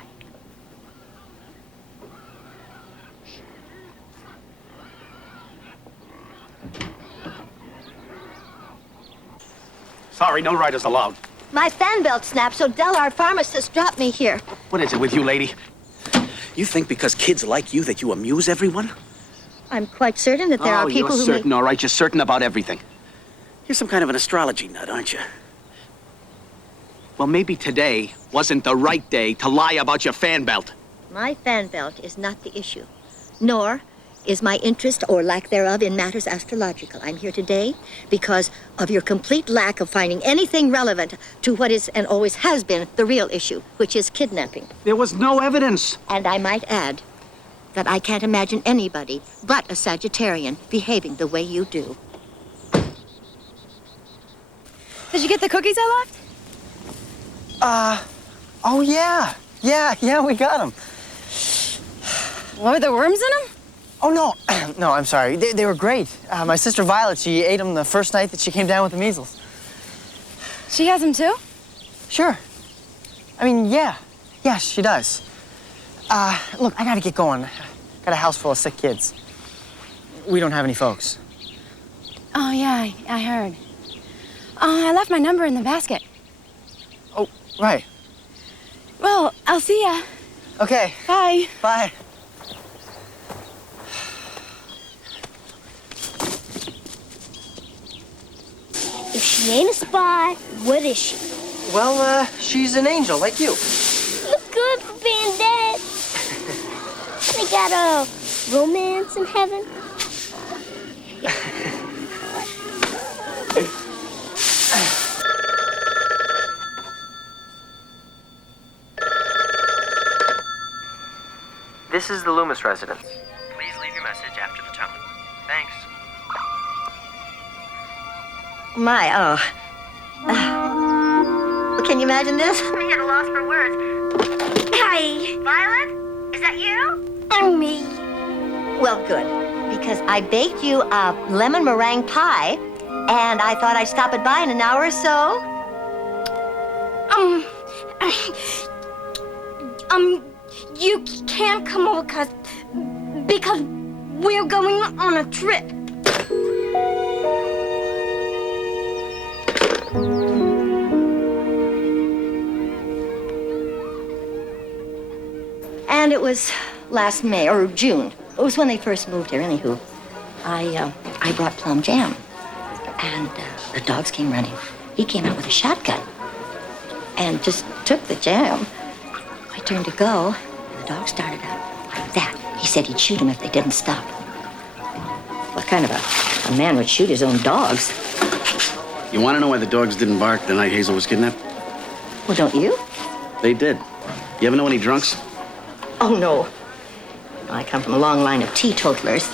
Sorry, no riders allowed. My fan belt snapped, so Della, our pharmacist, dropped me here. What is it with you, lady? You think because kids like you that you amuse everyone? I'm quite certain that there are people you're who... certain, all right. You're certain about everything. You're some kind of an astrology nut, aren't you? Well, maybe today wasn't the right day to lie about your fan belt. My fan belt is not the issue, nor is my interest or lack thereof in matters astrological. I'm here today because of your complete lack of finding anything relevant to what is and always has been the real issue, which is kidnapping. There was no evidence. And I might add that I can't imagine anybody but a Sagittarian behaving the way you do. Did you get the cookies I left? Oh yeah. Yeah, we got them. Were there worms in them? Oh, no. No, I'm sorry. They were great. My sister Violet, she ate them the first night that she came down with the measles. She has them too? Sure. I mean, yeah. Yes, she does. Look, I gotta get going. Got a house full of sick kids. We don't have any folks. Oh, yeah, I heard. I left my number in the basket. Oh, right. Well, I'll see ya. Okay. Bye. Bye. If she ain't a spy, what is she? Well, she's an angel like you. Look good for being dead. They got a romance in heaven. This is the Loomis residence. Please leave your message after the tone. Thanks. Can you imagine this? I'm at a loss for words. Hi. Violet, is that you? And me. Well, good, because I baked you a lemon meringue pie, and I thought I'd stop it by in an hour or so. You can't come over because we're going on a trip. And it was last May, or June. It was when they first moved here, anywho. I brought plum jam, and the dogs came running. He came out with a shotgun and just took the jam. I turned to go, and the dog started out like that. He said he'd shoot them if they didn't stop. What kind of a man would shoot his own dogs? You want to know why the dogs didn't bark the night Hazel was kidnapped? Well, don't you? They did. You ever know any drunks? Oh, no. I come from a long line of teetotalers.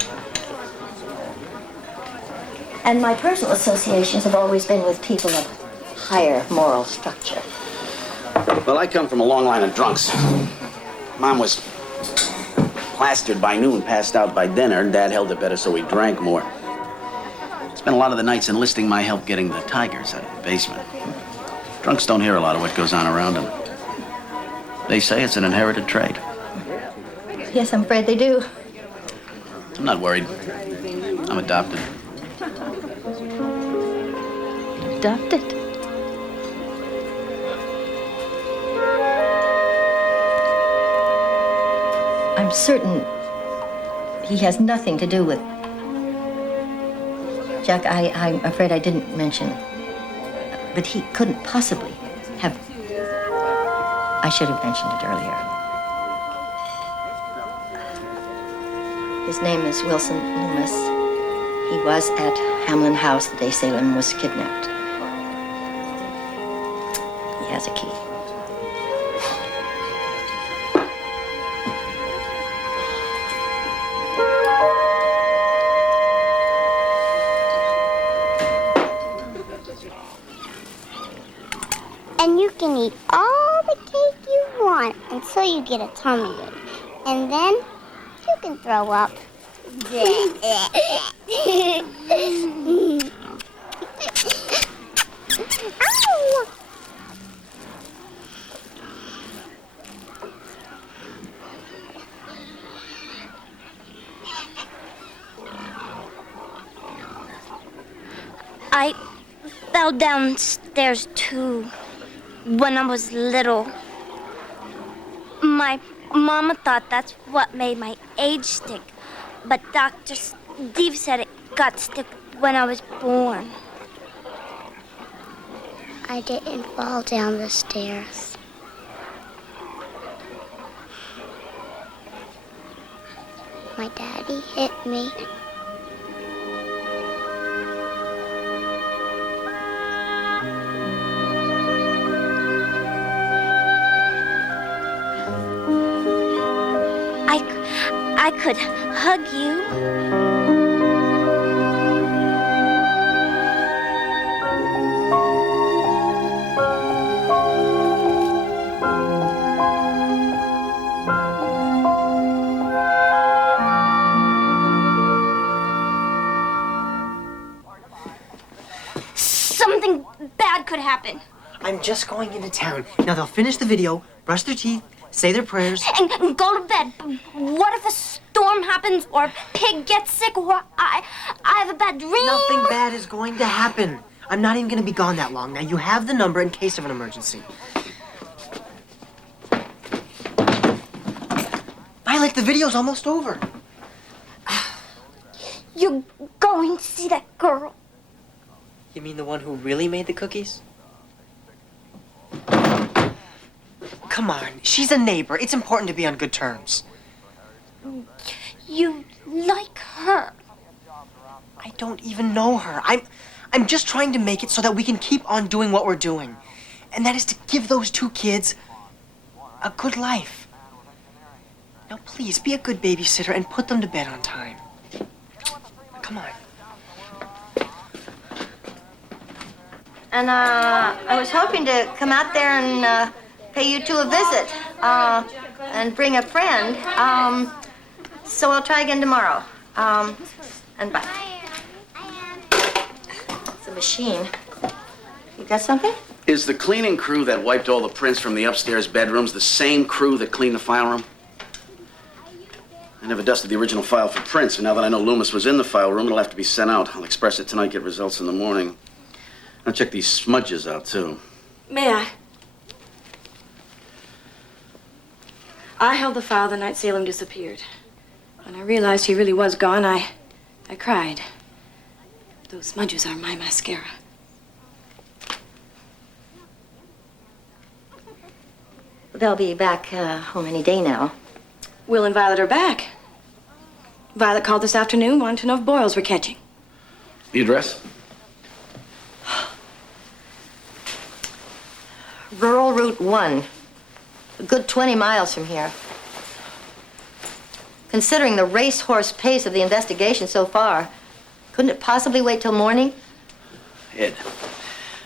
And my personal associations have always been with people of higher moral structure. Well, I come from a long line of drunks. Mom was plastered by noon, passed out by dinner. Dad held it better, so we drank more. Spent a lot of the nights enlisting my help getting the tigers out of the basement. Drunks don't hear a lot of what goes on around them. They say it's an inherited trait. Yes, I'm afraid they do. I'm not worried. I'm adopted. Adopted? I'm certain he has nothing to do with... Jack, I'm afraid I didn't mention, but he couldn't possibly have... I should have mentioned it earlier. His name is Wilson Loomis. He was at Hamlin House the day Salem was kidnapped. He has a key. And you can eat all the cake you want until you get a tummy ache. And then you can throw up. Ow! I fell downstairs too when I was little. My mama thought that's what made my age stick, but Dr. Steve said it got stick when I was born. I didn't fall down the stairs. My daddy hit me. I could hug you. Something bad could happen. I'm just going into town. Now they'll finish the video, brush their teeth, say their prayers. And go to bed. What if a storm happens or a pig gets sick or I have a bad dream? Nothing bad is going to happen. I'm not even going to be gone that long. Now you have the number in case of an emergency. Violet, the video's almost over. You're going to see that girl. You mean the one who really made the cookies? Come on, she's a neighbor. It's important to be on good terms. You like her. I don't even know her. I'm just trying to make it so that we can keep on doing what we're doing. And that is to give those two kids a good life. Now, please, be a good babysitter and put them to bed on time. Come on. And I was hoping to come out there and pay you two a visit and bring a friend. So I'll try again tomorrow. And bye. It's a machine. You got something? Is the cleaning crew that wiped all the prints from the upstairs bedrooms the same crew that cleaned the file room? I never dusted the original file for prints, and now that I know Loomis was in the file room, it'll have to be sent out. I'll express it tonight, get results in the morning. I'll check these smudges out, too. May I? I held the file the night Salem disappeared. When I realized he really was gone, I cried. Those smudges are my mascara. They'll be back home any day now. Will and Violet are back. Violet called this afternoon, wanting to know if boils were catching. The address? Rural Route 1. A good 20 miles from here. Considering the racehorse pace of the investigation so far, couldn't it possibly wait till morning? Ed,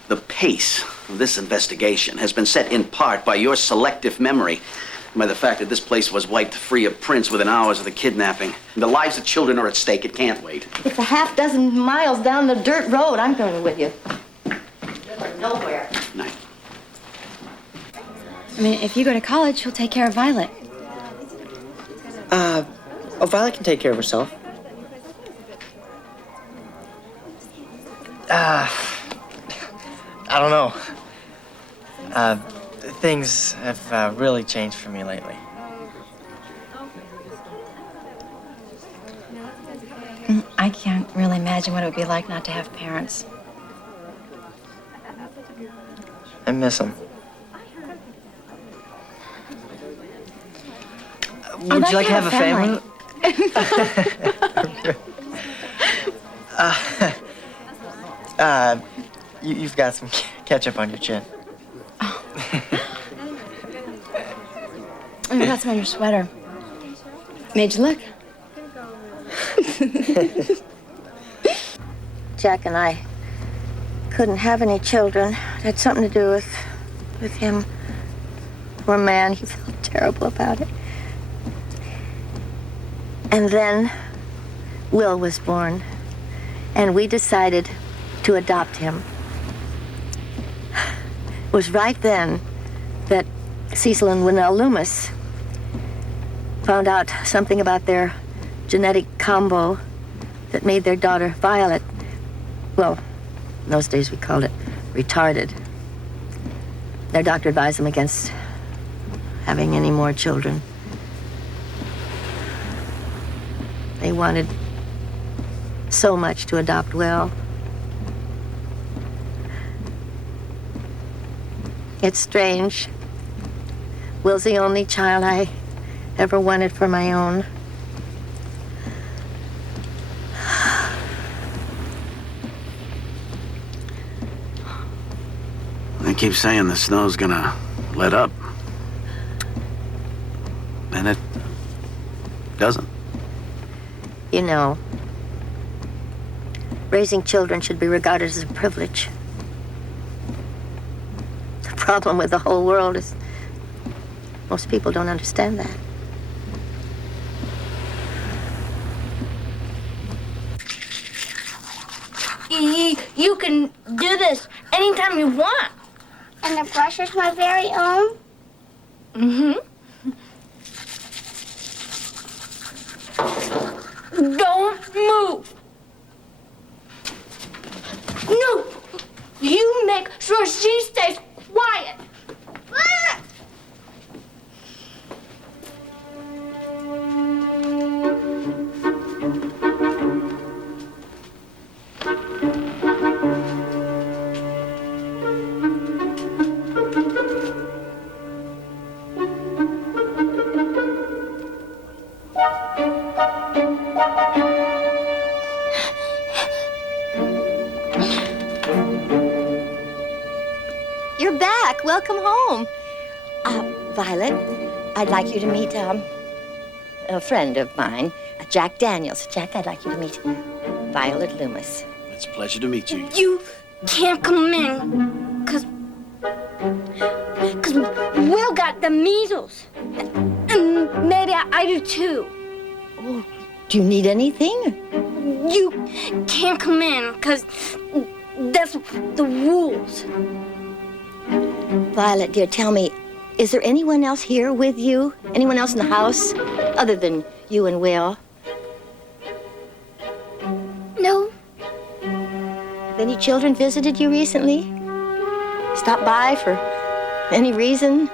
the pace of this investigation has been set in part by your selective memory, and by the fact that this place was wiped free of prints within hours of the kidnapping. The lives of children are at stake. It can't wait. It's a half dozen miles down the dirt road. I'm going with you. You're nowhere. Night. I mean, if you go to college, you'll take care of Violet. Oh, Violet can take care of herself. I don't know. Things have really changed for me lately. I can't really imagine what it would be like not to have parents. I miss them. Would you like to have a family? You've got some ketchup on your chin. Oh, that's on your sweater. Made you look. Jack and I couldn't have any children. It had something to do with him. Poor man, he felt terrible about it. And then Will was born, and we decided to adopt him. It was right then that Cecil and Winnell Loomis found out something about their genetic combo that made their daughter Violet, well, in those days we called it retarded. Their doctor advised them against having any more children. They wanted so much to adopt Will. It's strange. Will's the only child I ever wanted for my own. They keep saying the snow's gonna let up. And it doesn't. You know, raising children should be regarded as a privilege. The problem with the whole world is most people don't understand that. You can do this anytime you want. And the brush is my very own? Mm-hmm. Don't move. No, you make sure she stays quiet. Ah! You're back. Welcome home. Violet, I'd like you to meet a friend of mine, Jack Daniels. Jack, I'd like you to meet Violet Loomis. It's a pleasure to meet you. You can't come in, cause Will got the measles. And maybe I do too. Oh, do you need anything? You can't come in, cause that's the rules. Violet, dear, tell me, is there anyone else here with you? Anyone else in the house other than you and Will? No. Have any children visited you recently? Stopped by for any reason?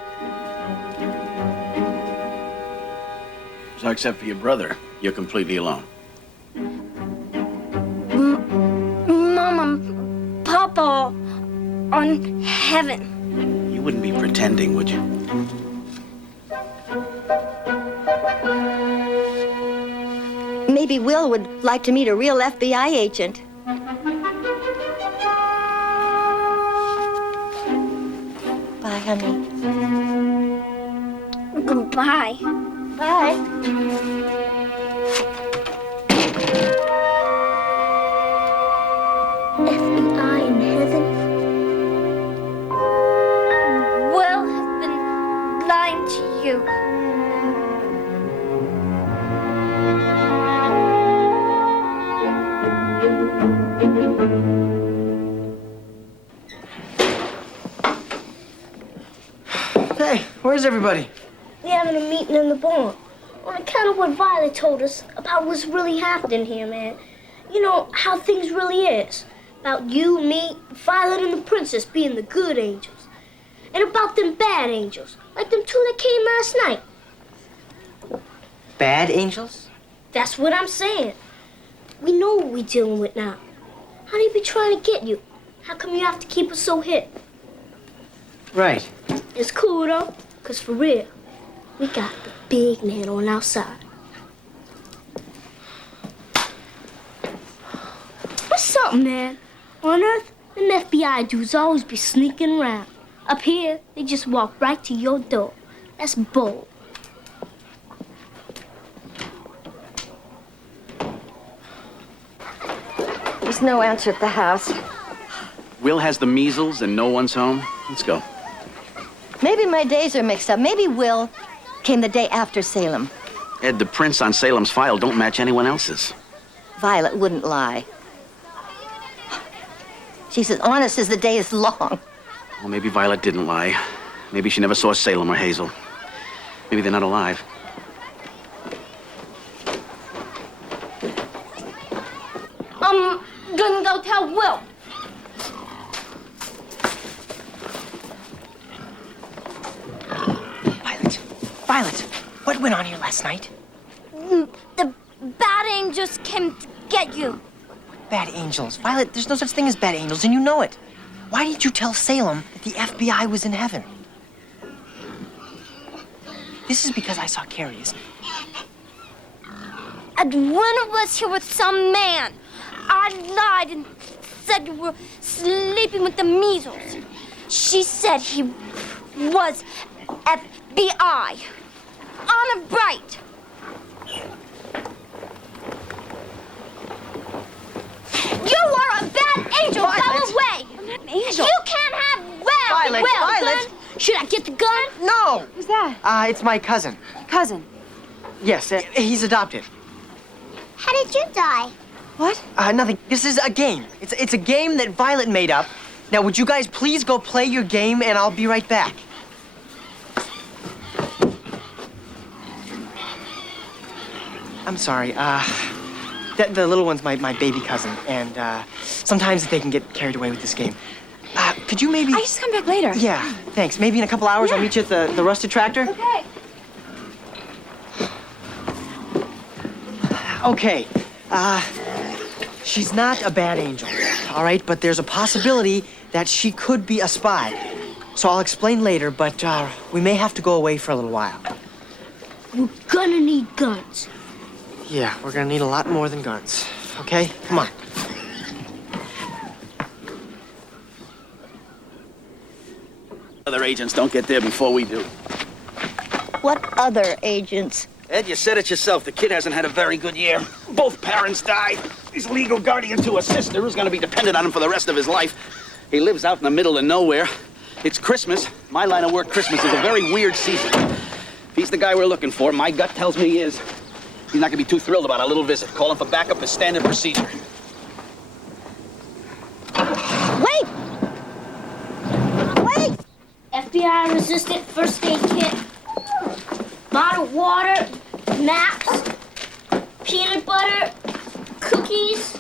So except for your brother, you're completely alone. Mama, Papa on heaven. You wouldn't be pretending, would you? Maybe Will would like to meet a real FBI agent. Bye, honey. Goodbye. Bye. FBI in heaven. Will have been lying to you. Hey, where's everybody? We're having a meeting in the barn. On account of what Violet told us about what's really happening here, man. You know, how things really is. About you, me, Violet, and the princess being the good angels. And about them bad angels, like them two that came last night. Bad angels? That's what I'm saying. We know what we're dealing with now. How they be trying to get you? How come you have to keep us so hid? Right. It's cool, though, because for real, we got the big man on our side. What's up, man? On Earth, them FBI dudes always be sneaking around. Up here, they just walk right to your door. That's bold. There's no answer at the house. Will has the measles and no one's home. Let's go. Maybe my days are mixed up. Maybe Will came the day after Salem. Ed, the prints on Salem's file don't match anyone else's. Violet wouldn't lie. She's as honest as the day is long. Well, maybe Violet didn't lie. Maybe she never saw Salem or Hazel. Maybe they're not alive. I'm gonna go tell Will. Violet, what went on here last night? The bad angels came to get you. Bad angels. Violet, there's no such thing as bad angels, and you know it. why did you tell Salem that the FBI was in heaven? This is because I saw Carrie, isn't it? Edwina was here with some man. I lied and said you were sleeping with the measles. She said he was FBI. Honor bright. You are a bad angel. Violet. Go away. I'm not an angel. You can't have Violet, Violet. gun. Should I get the gun? No. Who's that? It's my cousin. Cousin. Yes, he's adopted. How did you die? What? Nothing. This is a game. It's a game that Violet made up. Now, would you guys please go play your game, and I'll be right back. I'm sorry. The little one's my baby cousin, and sometimes they can get carried away with this game. Could you maybe... I just come back later. Yeah, thanks. Maybe in a couple hours I'll meet you at the rusted tractor. Okay. Okay. She's not a bad angel, all right? But there's a possibility that she could be a spy. So I'll explain later, but we may have to go away for a little while. We're gonna need guns. Yeah, we're gonna need a lot more than guns. Okay? Come on. Other agents don't get there before we do. What other agents? Ed, you said it yourself. The kid hasn't had a very good year. Both parents died. He's legal guardian to a sister who's going to be dependent on him for the rest of his life. He lives out in the middle of nowhere. It's Christmas. My line of work, Christmas is a very weird season. If he's the guy we're looking for, my gut tells me he is. He's not going to be too thrilled about a little visit. Calling for backup is standard procedure. Wait! Wait! FBI resistant first aid kit. Bottled water, maps, peanut butter, cookies,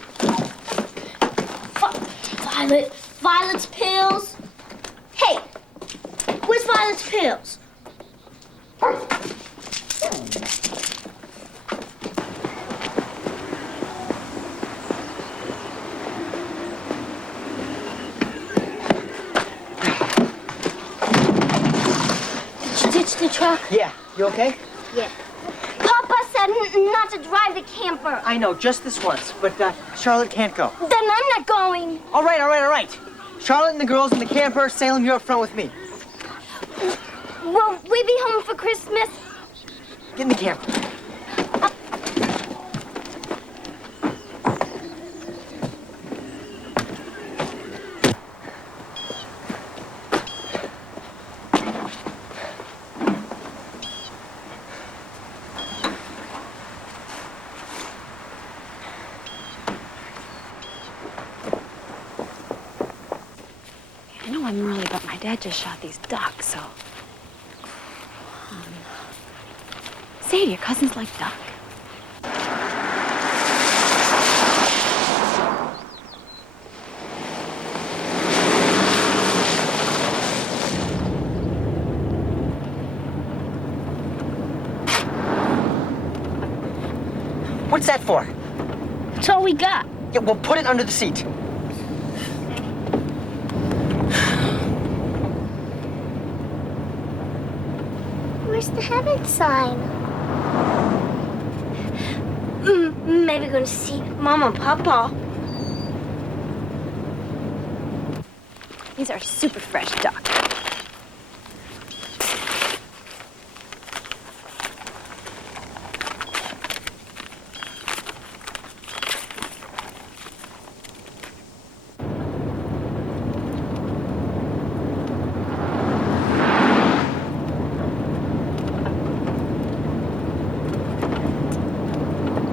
Violet's pills. Hey, where's Violet's pills? Did you ditch the truck? Yeah, you okay? Yeah. Papa said not to drive the camper. I know, just this once, but Charlotte can't go. Then I'm not going. All right. Charlotte and the girls in the camper, Salem, you're up front with me. Will we be home for Christmas? Get in the camper. I know I'm early, but my dad just shot these ducks, so... Say, do your cousins like duck? What's that for? That's all we got. Yeah, well, put it under the seat. Where's the heaven sign? Maybe going to see Mama and Papa. These are super fresh duck.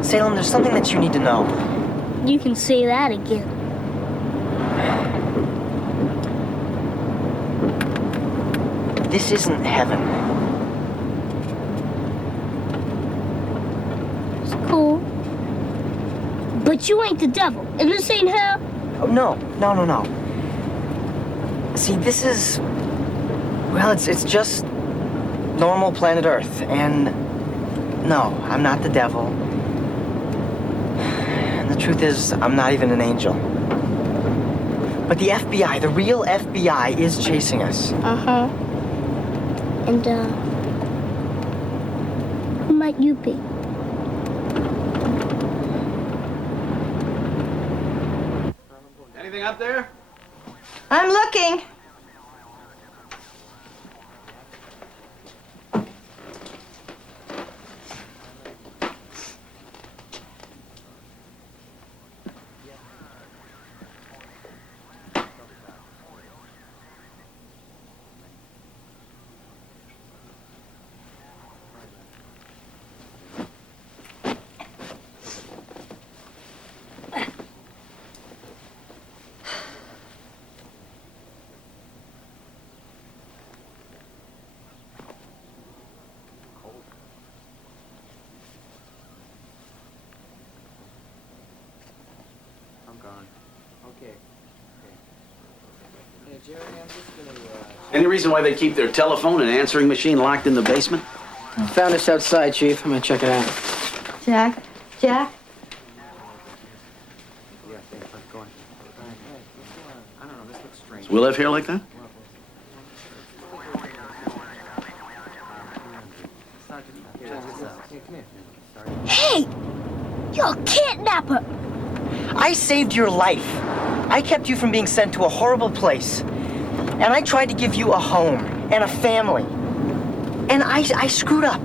Salem, there's something that you need to know. You can say that again. This isn't heaven. It's cool. But you ain't the devil, and this ain't hell. Oh, no. See, this is... Well, it's just normal planet Earth, and no, I'm not the devil. And the truth is, I'm not even an angel. But the FBI, the real FBI, is chasing us. Uh-huh. And, who might you be? Anything up there? I'm looking. Any reason why they keep their telephone and answering machine locked in the basement? Found this outside, Chief. I'm gonna check it out. Jack? Jack? Does Will live here like that? Hey! You're a kidnapper! I saved your life. I kept you from being sent to a horrible place. And I tried to give you a home and a family. And I screwed up.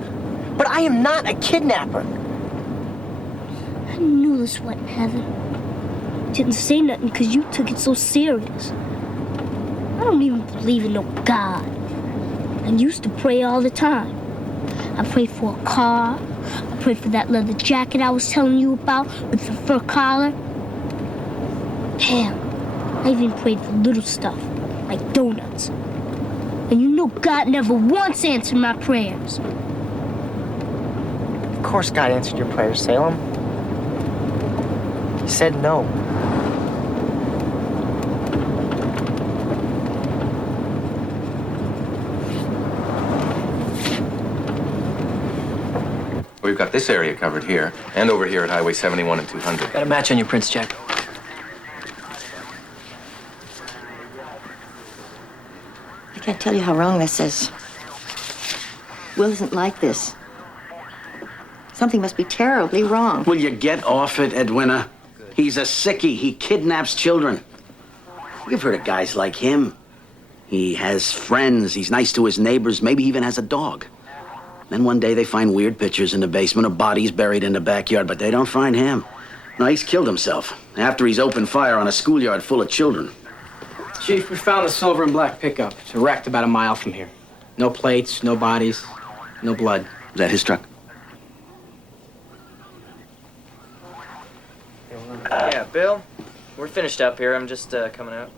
But I am not a kidnapper. I knew this wouldn't happen. Didn't say nothing because you took it so serious. I don't even believe in no God. I used to pray all the time. I prayed for a car. I prayed for that leather jacket I was telling you about with the fur collar. Hell, I even prayed for little stuff, like donuts. And you know God never once answered my prayers. Of course God answered your prayers, Salem. He said no. We've got this area covered here, and over here at Highway 71 and 200. Got a match on your prints, Jack. I can't tell you how wrong this is. Will isn't like this. Something must be terribly wrong. Will you get off it, Edwina? He's a sickie. He kidnaps children. You've heard of guys like him. He has friends. He's nice to his neighbors. Maybe even has a dog. Then one day they find weird pictures in the basement of bodies buried in the backyard, but they don't find him. No, he's killed himself after he's opened fire on a schoolyard full of children. Chief, we found the silver and black pickup. It's wrecked about a mile from here. No plates, no bodies, no blood. Is that his truck? Yeah, Bill, we're finished up here. I'm just coming out.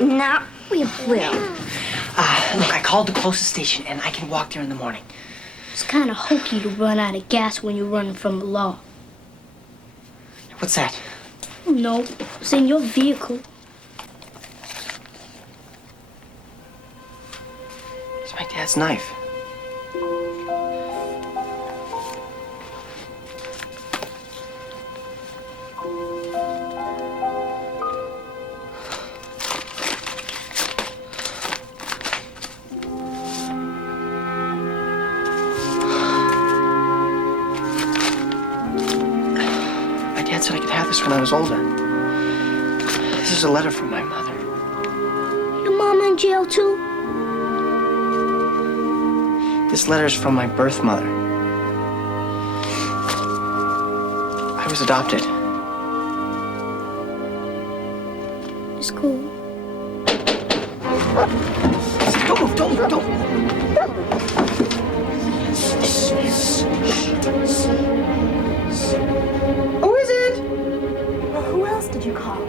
Now we will. Look, I called the closest station, and I can walk there in the morning. It's kind of hokey to run out of gas when you're running from the law. What's that? No, it's in your vehicle. It's my dad's knife. Said I could have this when I was older. This is a letter from my mother. Your mama in jail too? This letter is from my birth mother. I was adopted. It's cool. Don't move, don't move, don't. Who is it? Well, who else did you call?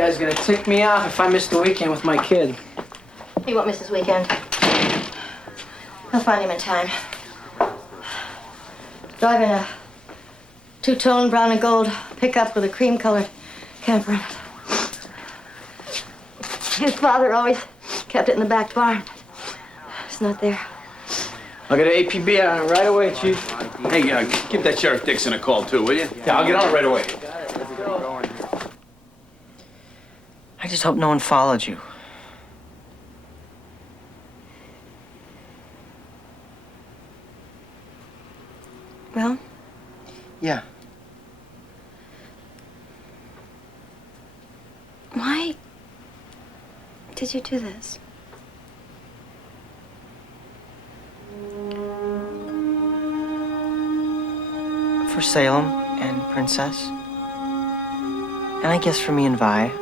guys gonna tick me off if I miss the weekend with my kid. He won't miss his weekend. I'll find him in time. Driving a two-tone brown and gold pickup with a cream-colored camper in it. His father always kept it in the back barn. It's not there. I'll get an APB on it right away, Chief. Hey, give that Sheriff Dixon a call, too, will you? Yeah, I'll get on it right away. I just hope no one followed you. Well? Yeah. Why did you do this? For Salem and Princess. And I guess for me and Vi.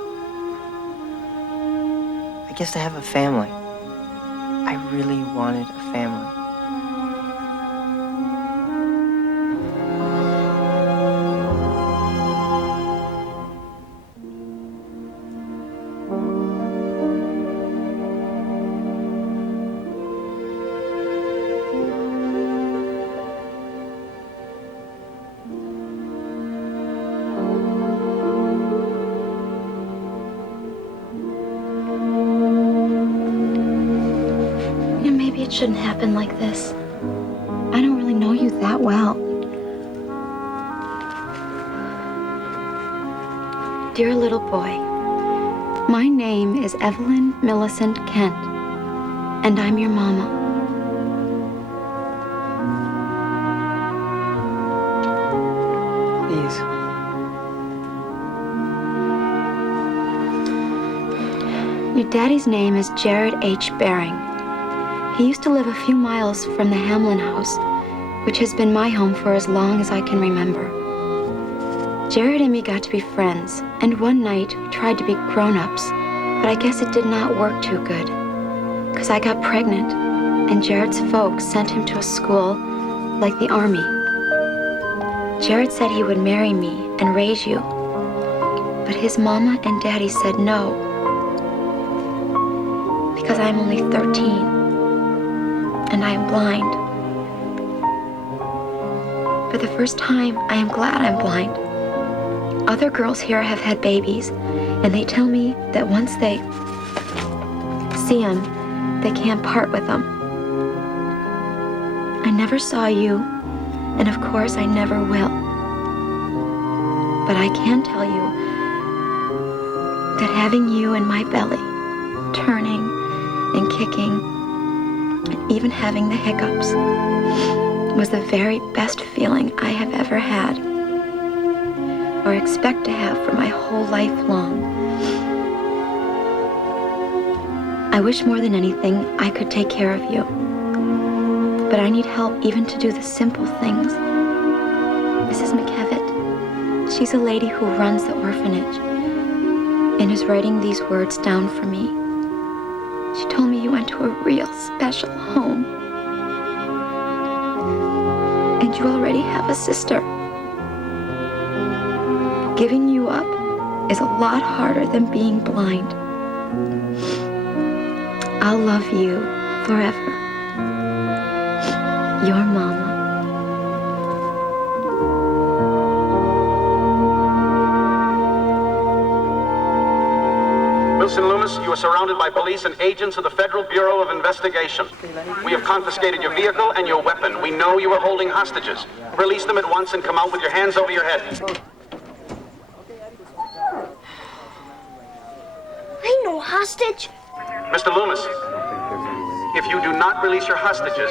I guess to have a family. I really wanted a family. It shouldn't happen like this. I don't really know you that well. Dear little boy, my name is Evelyn Millicent Kent, and I'm your mama. Please. Your daddy's name is Jared H. Baring. He used to live a few miles from the Hamlin house, which has been my home for as long as I can remember. Jared and me got to be friends, and one night we tried to be grown-ups, but I guess it did not work too good, because I got pregnant, and Jared's folks sent him to a school like the Army. Jared said he would marry me and raise you, but his mama and daddy said no, because I'm only 13. And I am blind. For the first time, I am glad I'm blind. Other girls here have had babies, and they tell me that once they see them, they can't part with them. I never saw you, and of course I never will. But I can tell you that having you in my belly, turning and kicking, even having the hiccups, was the very best feeling I have ever had, or expect to have for my whole life long. I wish more than anything I could take care of you, but I need help even to do the simple things. Mrs. McKevitt, she's a lady who runs the orphanage, and is writing these words down for me. She told me you went to a real special home. And you already have a sister. Giving you up is a lot harder than being blind. I'll love you forever. Your mama. Wilson Loomis, you are surrounded by police and agents of the Federal Bureau of Investigation. We have confiscated your vehicle and your weapon. We know you are holding hostages. Release them at once and come out with your hands over your head. Ain't no hostage. Mr. Loomis, if you do not release your hostages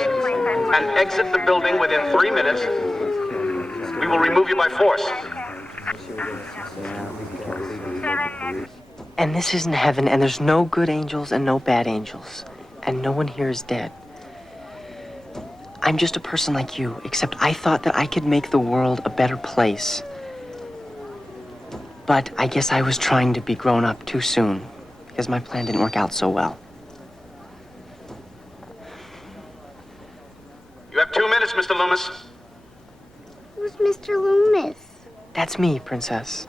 and exit the building within 3 minutes, we will remove you by force. And this isn't heaven, and there's no good angels and no bad angels, and no one here is dead. I'm just a person like you, except I thought that I could make the world a better place. But I guess I was trying to be grown up too soon, because my plan didn't work out so well. You have 2 minutes, Mr. Loomis. Who's Mr. Loomis? That's me, Princess.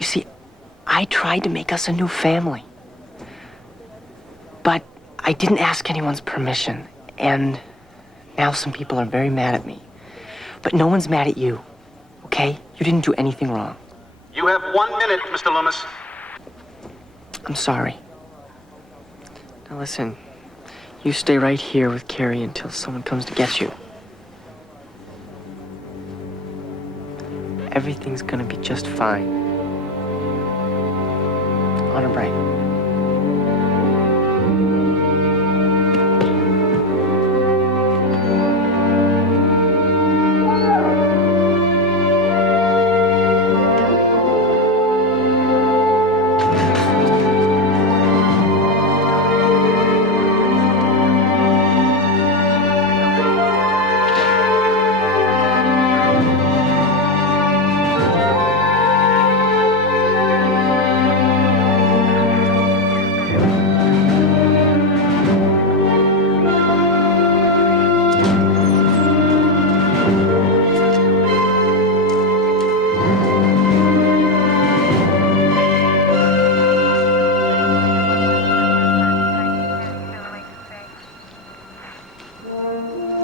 You see, I tried to make us a new family. But I didn't ask anyone's permission, and now some people are very mad at me. But no one's mad at you, okay? You didn't do anything wrong. You have 1 minute, Mr. Loomis. I'm sorry. Now listen, you stay right here with Carrie until someone comes to get you. Everything's gonna be just fine. Honor bright.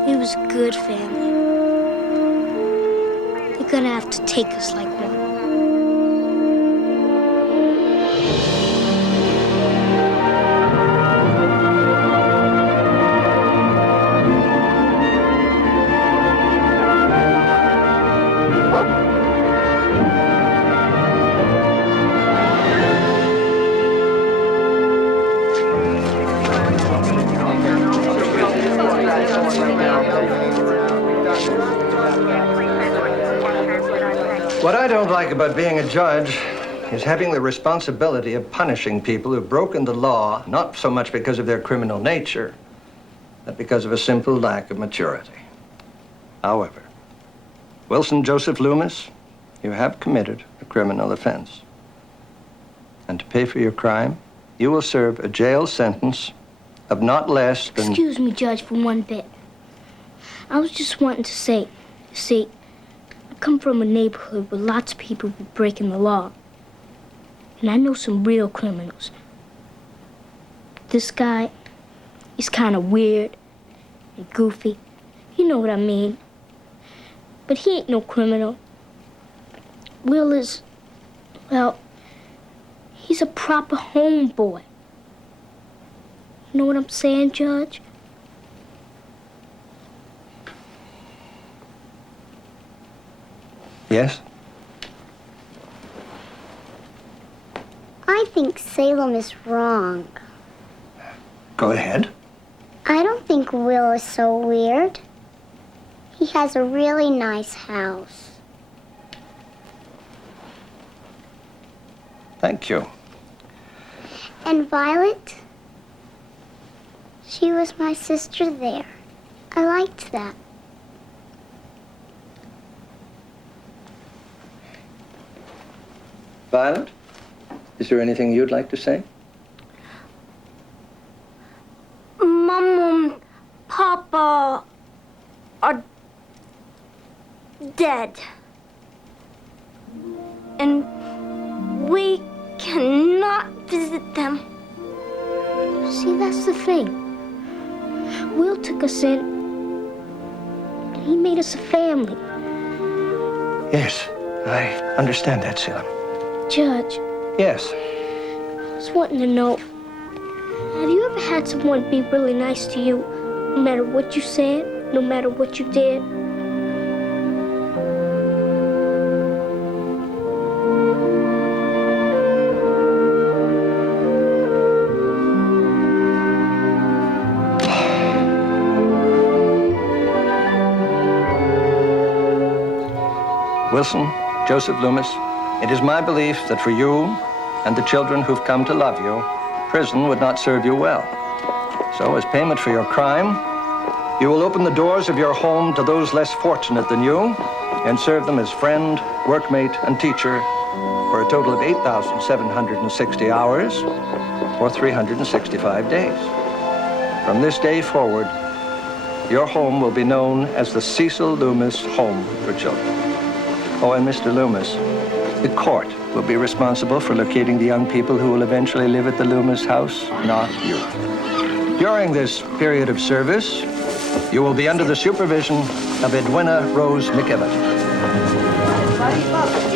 It was a good family. They're gonna have to take us like one. What I don't like about being a judge is having the responsibility of punishing people who've broken the law, not so much because of their criminal nature, but because of a simple lack of maturity. However, Wilson Joseph Loomis, you have committed a criminal offense. And to pay for your crime, you will serve a jail sentence of not less than... Excuse me, Judge, for one bit. I was just wanting to say, see, I come from a neighborhood where lots of people were breaking the law. And I know some real criminals. This guy, he's kind of weird and goofy. You know what I mean. But he ain't no criminal. Will is, well, he's a proper homeboy. You know what I'm saying, Judge? Yes? I think Salem is wrong. Go ahead. I don't think Will is so weird. He has a really nice house. Thank you. And Violet? She was my sister there. I liked that. Violet, is there anything you'd like to say? Mom and Papa are dead. And we cannot visit them. See, that's the thing. Will took us in, and he made us a family. Yes, I understand that, Salem. Judge, Yes. I was wanting to know, have you ever had someone be really nice to you, no matter what you said, no matter what you did? Wilson, Joseph Loomis, it is my belief that for you and the children who've come to love you, prison would not serve you well. So as payment for your crime, you will open the doors of your home to those less fortunate than you and serve them as friend, workmate, and teacher for a total of 8,760 hours or 365 days. From this day forward, your home will be known as the Cecil Loomis Home for Children. Oh, and Mr. Loomis, The court will be responsible for locating the young people who will eventually live at the Loomis house, not you. During this period of service, you will be under the supervision of Edwina Rose McEvan.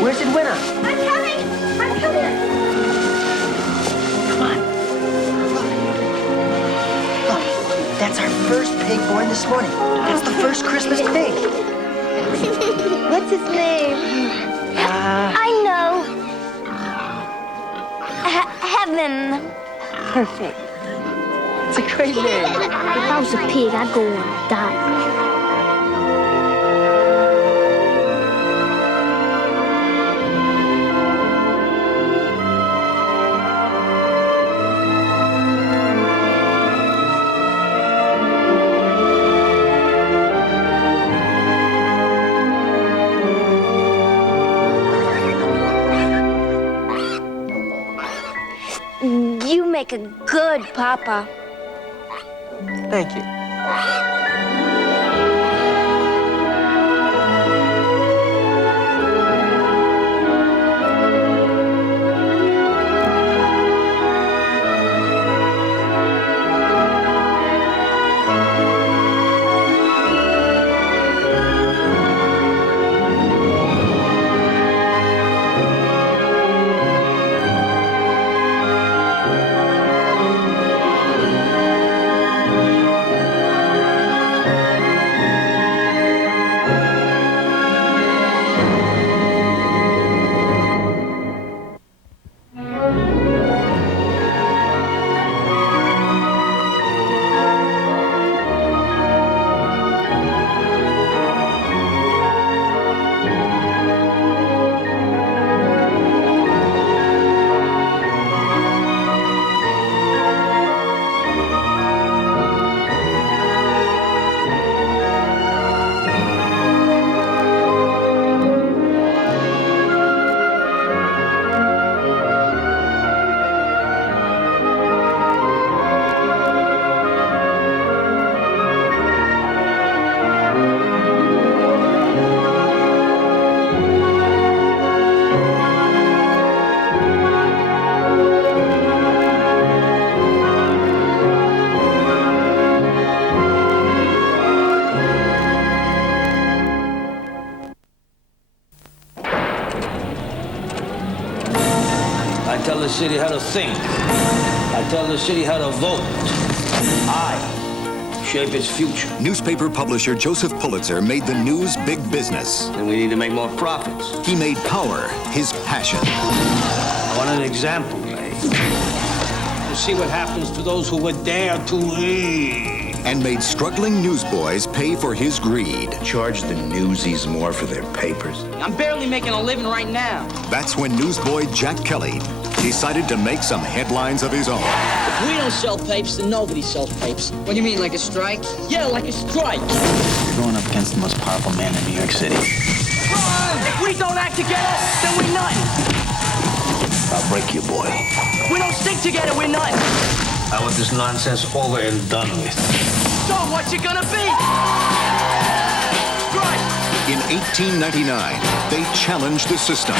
Where's Edwina? I'm coming! I'm coming! Come on. Look, that's our first pig born this morning. That's the first Christmas pig. What's his name? I know. Heaven. Perfect. It's a great name. If I was a pig, I'd go on a diet. You make a good papa. Thank you. I tell the city how to think. I tell the city how to vote. I shape its future. Newspaper publisher Joseph Pulitzer made the news big business. And we need to make more profits. He made power his passion. I want an example made. To see what happens to those who would dare to lead. And made struggling newsboys pay for his greed. Charge the newsies more for their papers. I'm barely making a living right now. That's when newsboy Jack Kelly decided to make some headlines of his own. If we don't sell papes, then nobody sells papes. What do you mean, like a strike? Yeah, like a strike. You're going up against the most powerful man in New York City. If we don't act together, then we're nothing. I'll break you, boy. If we don't stick together, we're nothing. I want this nonsense over and done with. So what's it gonna be? Strike! In 1899, they challenged the system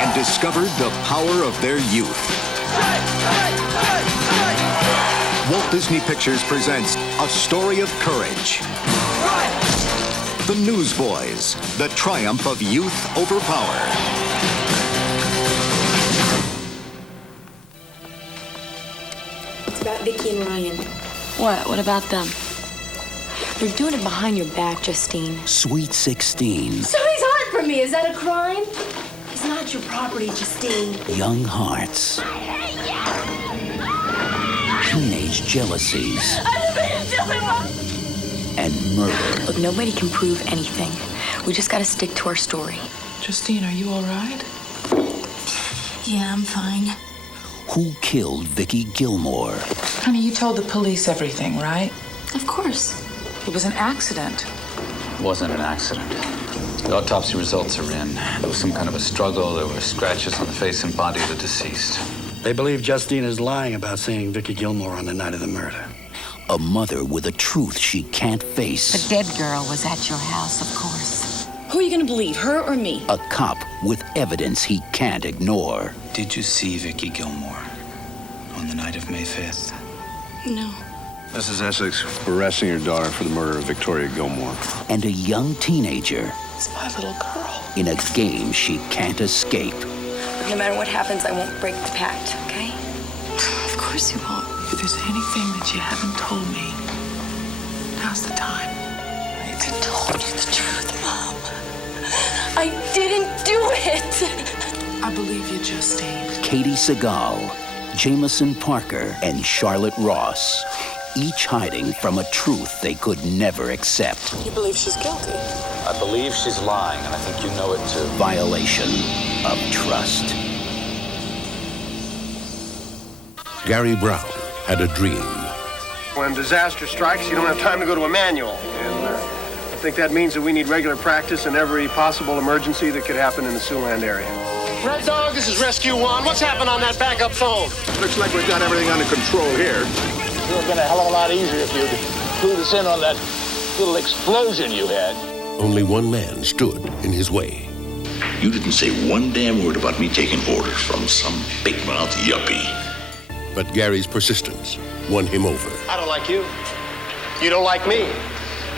and discovered the power of their youth. Walt Disney Pictures presents a story of courage. The Newsboys, the triumph of youth over power. It's about Vicky and Ryan. What about them? They're doing it behind your back, Justine. Sweet 16. So he's hard for me. Is that a crime? He's not your property, Justine. Young hearts. Teenage jealousies. I didn't do it. And murder. Look, nobody can prove anything. We just gotta stick to our story. Justine, are you all right? Yeah, I'm fine. Who killed Vicky Gilmore? Honey, you told the police everything, right? Of course. It was an accident. It wasn't an accident. The autopsy results are in. There was some kind of a struggle. There were scratches on the face and body of the deceased. They believe Justine is lying about seeing Vicky Gilmore on the night of the murder. A mother with a truth she can't face. The dead girl was at your house, of course. Who are you gonna believe, her or me? A cop with evidence he can't ignore. Did you see Vicky Gilmore on the night of May 5th? No. Mrs. Essex, we're arresting your daughter for the murder of Victoria Gilmore. And a young teenager It's my little girl. in a game she can't escape. No matter what happens, I won't break the pact, okay? Of course you won't. If there's anything that you haven't told me, now's the time. I told you the truth, Mom. I didn't do it. I believe you, Justine. Katie Seagal, Jameson Parker, and Charlotte Ross, each hiding from a truth they could never accept. You believe she's guilty? I believe she's lying, and I think you know it too. Violation of trust. Gary Brown had a dream. When disaster strikes, you don't have time to go to a manual. And I think that means that we need regular practice in every possible emergency that could happen in the Siouxland area. Red Dog, this is Rescue 1. What's happened on that backup phone? Looks like we've got everything under control here. It would have been a hell of a lot easier if you'd clued us in on that little explosion you had. Only one man stood in his way. You didn't say one damn word about me taking orders from some big-mouth yuppie. But Gary's persistence won him over. I don't like you. You don't like me.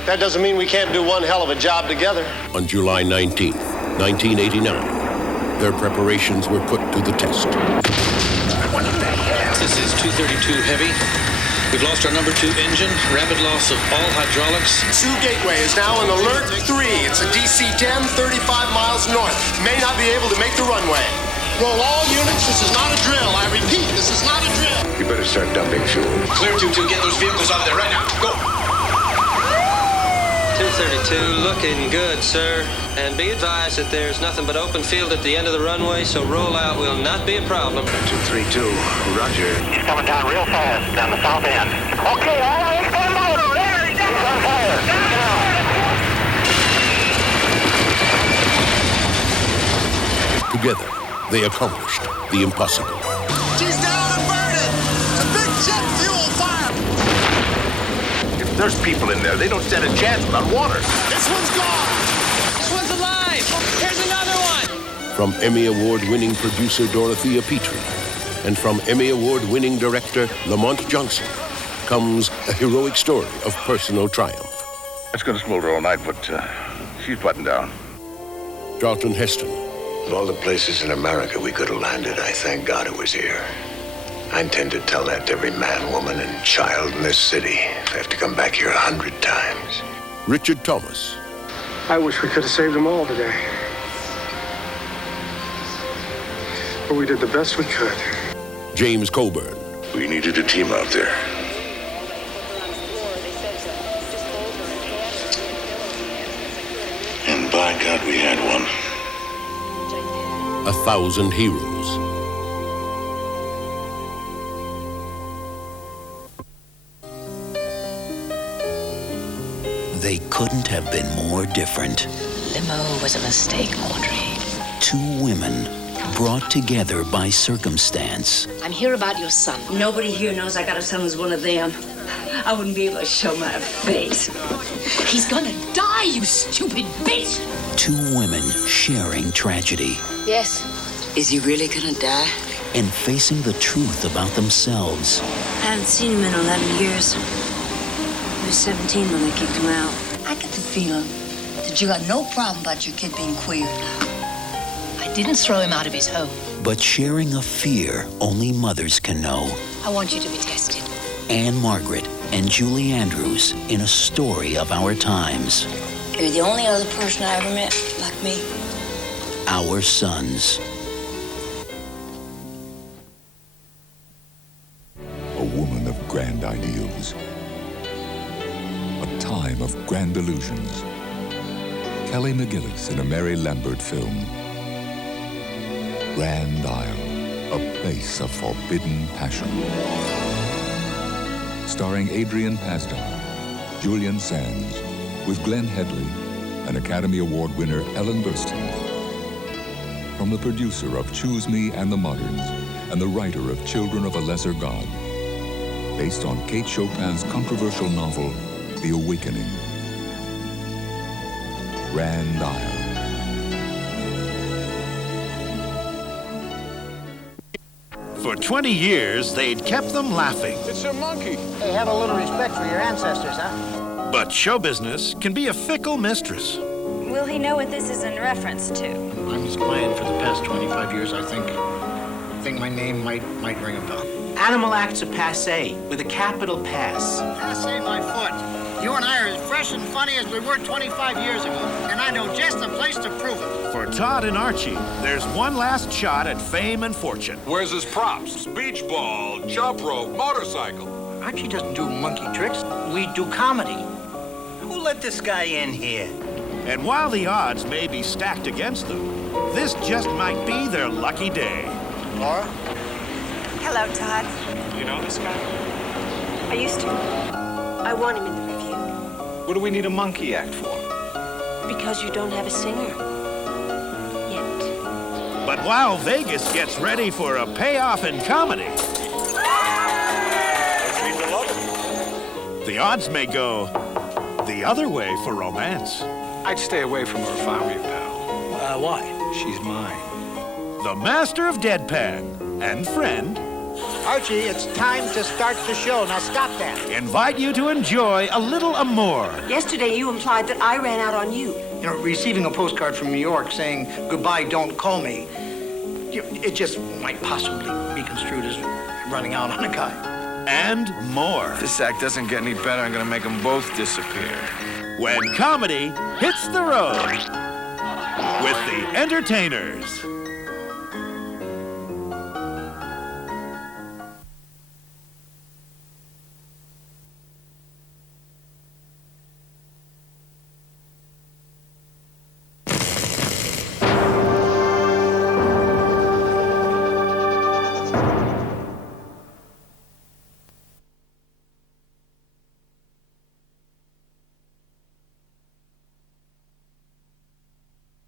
That doesn't mean we can't do one hell of a job together. On July 19th, 1989, their preparations were put to the test. This is 232 Heavy. We've lost our number 2 engine, rapid loss of all hydraulics. Sioux Gateway is now on alert 3. It's a DC-10, 35 miles north. May not be able to make the runway. Roll all units. This is not a drill. I repeat, this is not a drill. You better start dumping fuel. Clear 2-2, get those vehicles out of there right now. Go! 232, looking good, sir. And be advised that there's nothing but open field at the end of the runway, so rollout will not be a problem. 232, roger. He's coming down real fast down the south end. Okay, all right, stand by. There, he's on fire. Together, they accomplished the impossible. She's down and burning. It's a big jet fuel fire. If there's people in there, they don't stand a chance without water. This one's gone. This one's alive! Here's another one! From Emmy Award-winning producer Dorothea Petrie and from Emmy Award-winning director Lamont Johnson comes a heroic story of personal triumph. It's going to smolder all night, but she's buttoned down. Charlton Heston. Of all the places in America we could have landed, I thank God it was here. I intend to tell that to every man, woman, and child in this city. I have to come back here 100 times. Richard Thomas. I wish we could have saved them all today. But we did the best we could. James Coburn. We needed a team out there. And by God, we had one. 1,000 heroes. They couldn't have been more different. Limo was a mistake, Audrey. 2 women brought together by circumstance. I'm here about your son. Nobody here knows I got a son who's one of them. I wouldn't be able to show my face. He's gonna die, you stupid bitch! 2 women sharing tragedy Yes. Is he really gonna die? and facing the truth about themselves. I haven't seen him in 11 years. He was 17 when they kicked him out. I get the feeling that you got no problem about your kid being queer. I didn't throw him out of his home. But sharing a fear only mothers can know. I want you to be tested. Anne Margaret and Julie Andrews in a story of our times. You're the only other person I ever met like me. Our sons. A woman of grand ideals. A time of grand illusions. Kelly McGillis in a Mary Lambert film. Grand Isle, a place of forbidden passion. Starring Adrian Pasdar, Julian Sands, with Glenn Headley and Academy Award winner Ellen Burstyn. From the producer of Choose Me and the Moderns and the writer of Children of a Lesser God. Based on Kate Chopin's controversial novel, The Awakening. Grand Isle. For 20 years, they'd kept them laughing. It's a monkey. Hey, have a little respect for your ancestors, huh? But show business can be a fickle mistress. Will he know what this is in reference to? I'm his client for the past 25 years, I think my name might ring a bell. Animal acts are passé, with a capital pass. Passé my foot. You and I are as fresh and funny as we were 25 years ago, and I know just the place to prove it. For Todd and Archie, there's one last shot at fame and fortune. Where's his props? Beach ball, jump rope, motorcycle. Archie doesn't do monkey tricks. We do comedy. Who let this guy in here? And while the odds may be stacked against them, this just might be their lucky day. Laura? Hello, Todd. You know this guy? I used to. I want him in the review. What do we need a monkey act for? Because you don't have a singer. Yet. But while Vegas gets ready for a payoff in comedy, the odds may go the other way for romance. I'd stay away from her if I were you, pal. Why? She's mine. The master of deadpan and friend Archie, it's time to start the show. Now stop that. invite you to enjoy a little amour. Yesterday you implied that I ran out on you. You know, receiving a postcard from New York saying, goodbye, don't call me, it just might possibly be construed as running out on a guy. And more. If this act doesn't get any better, I'm gonna make them both disappear. When comedy hits the road with the entertainers.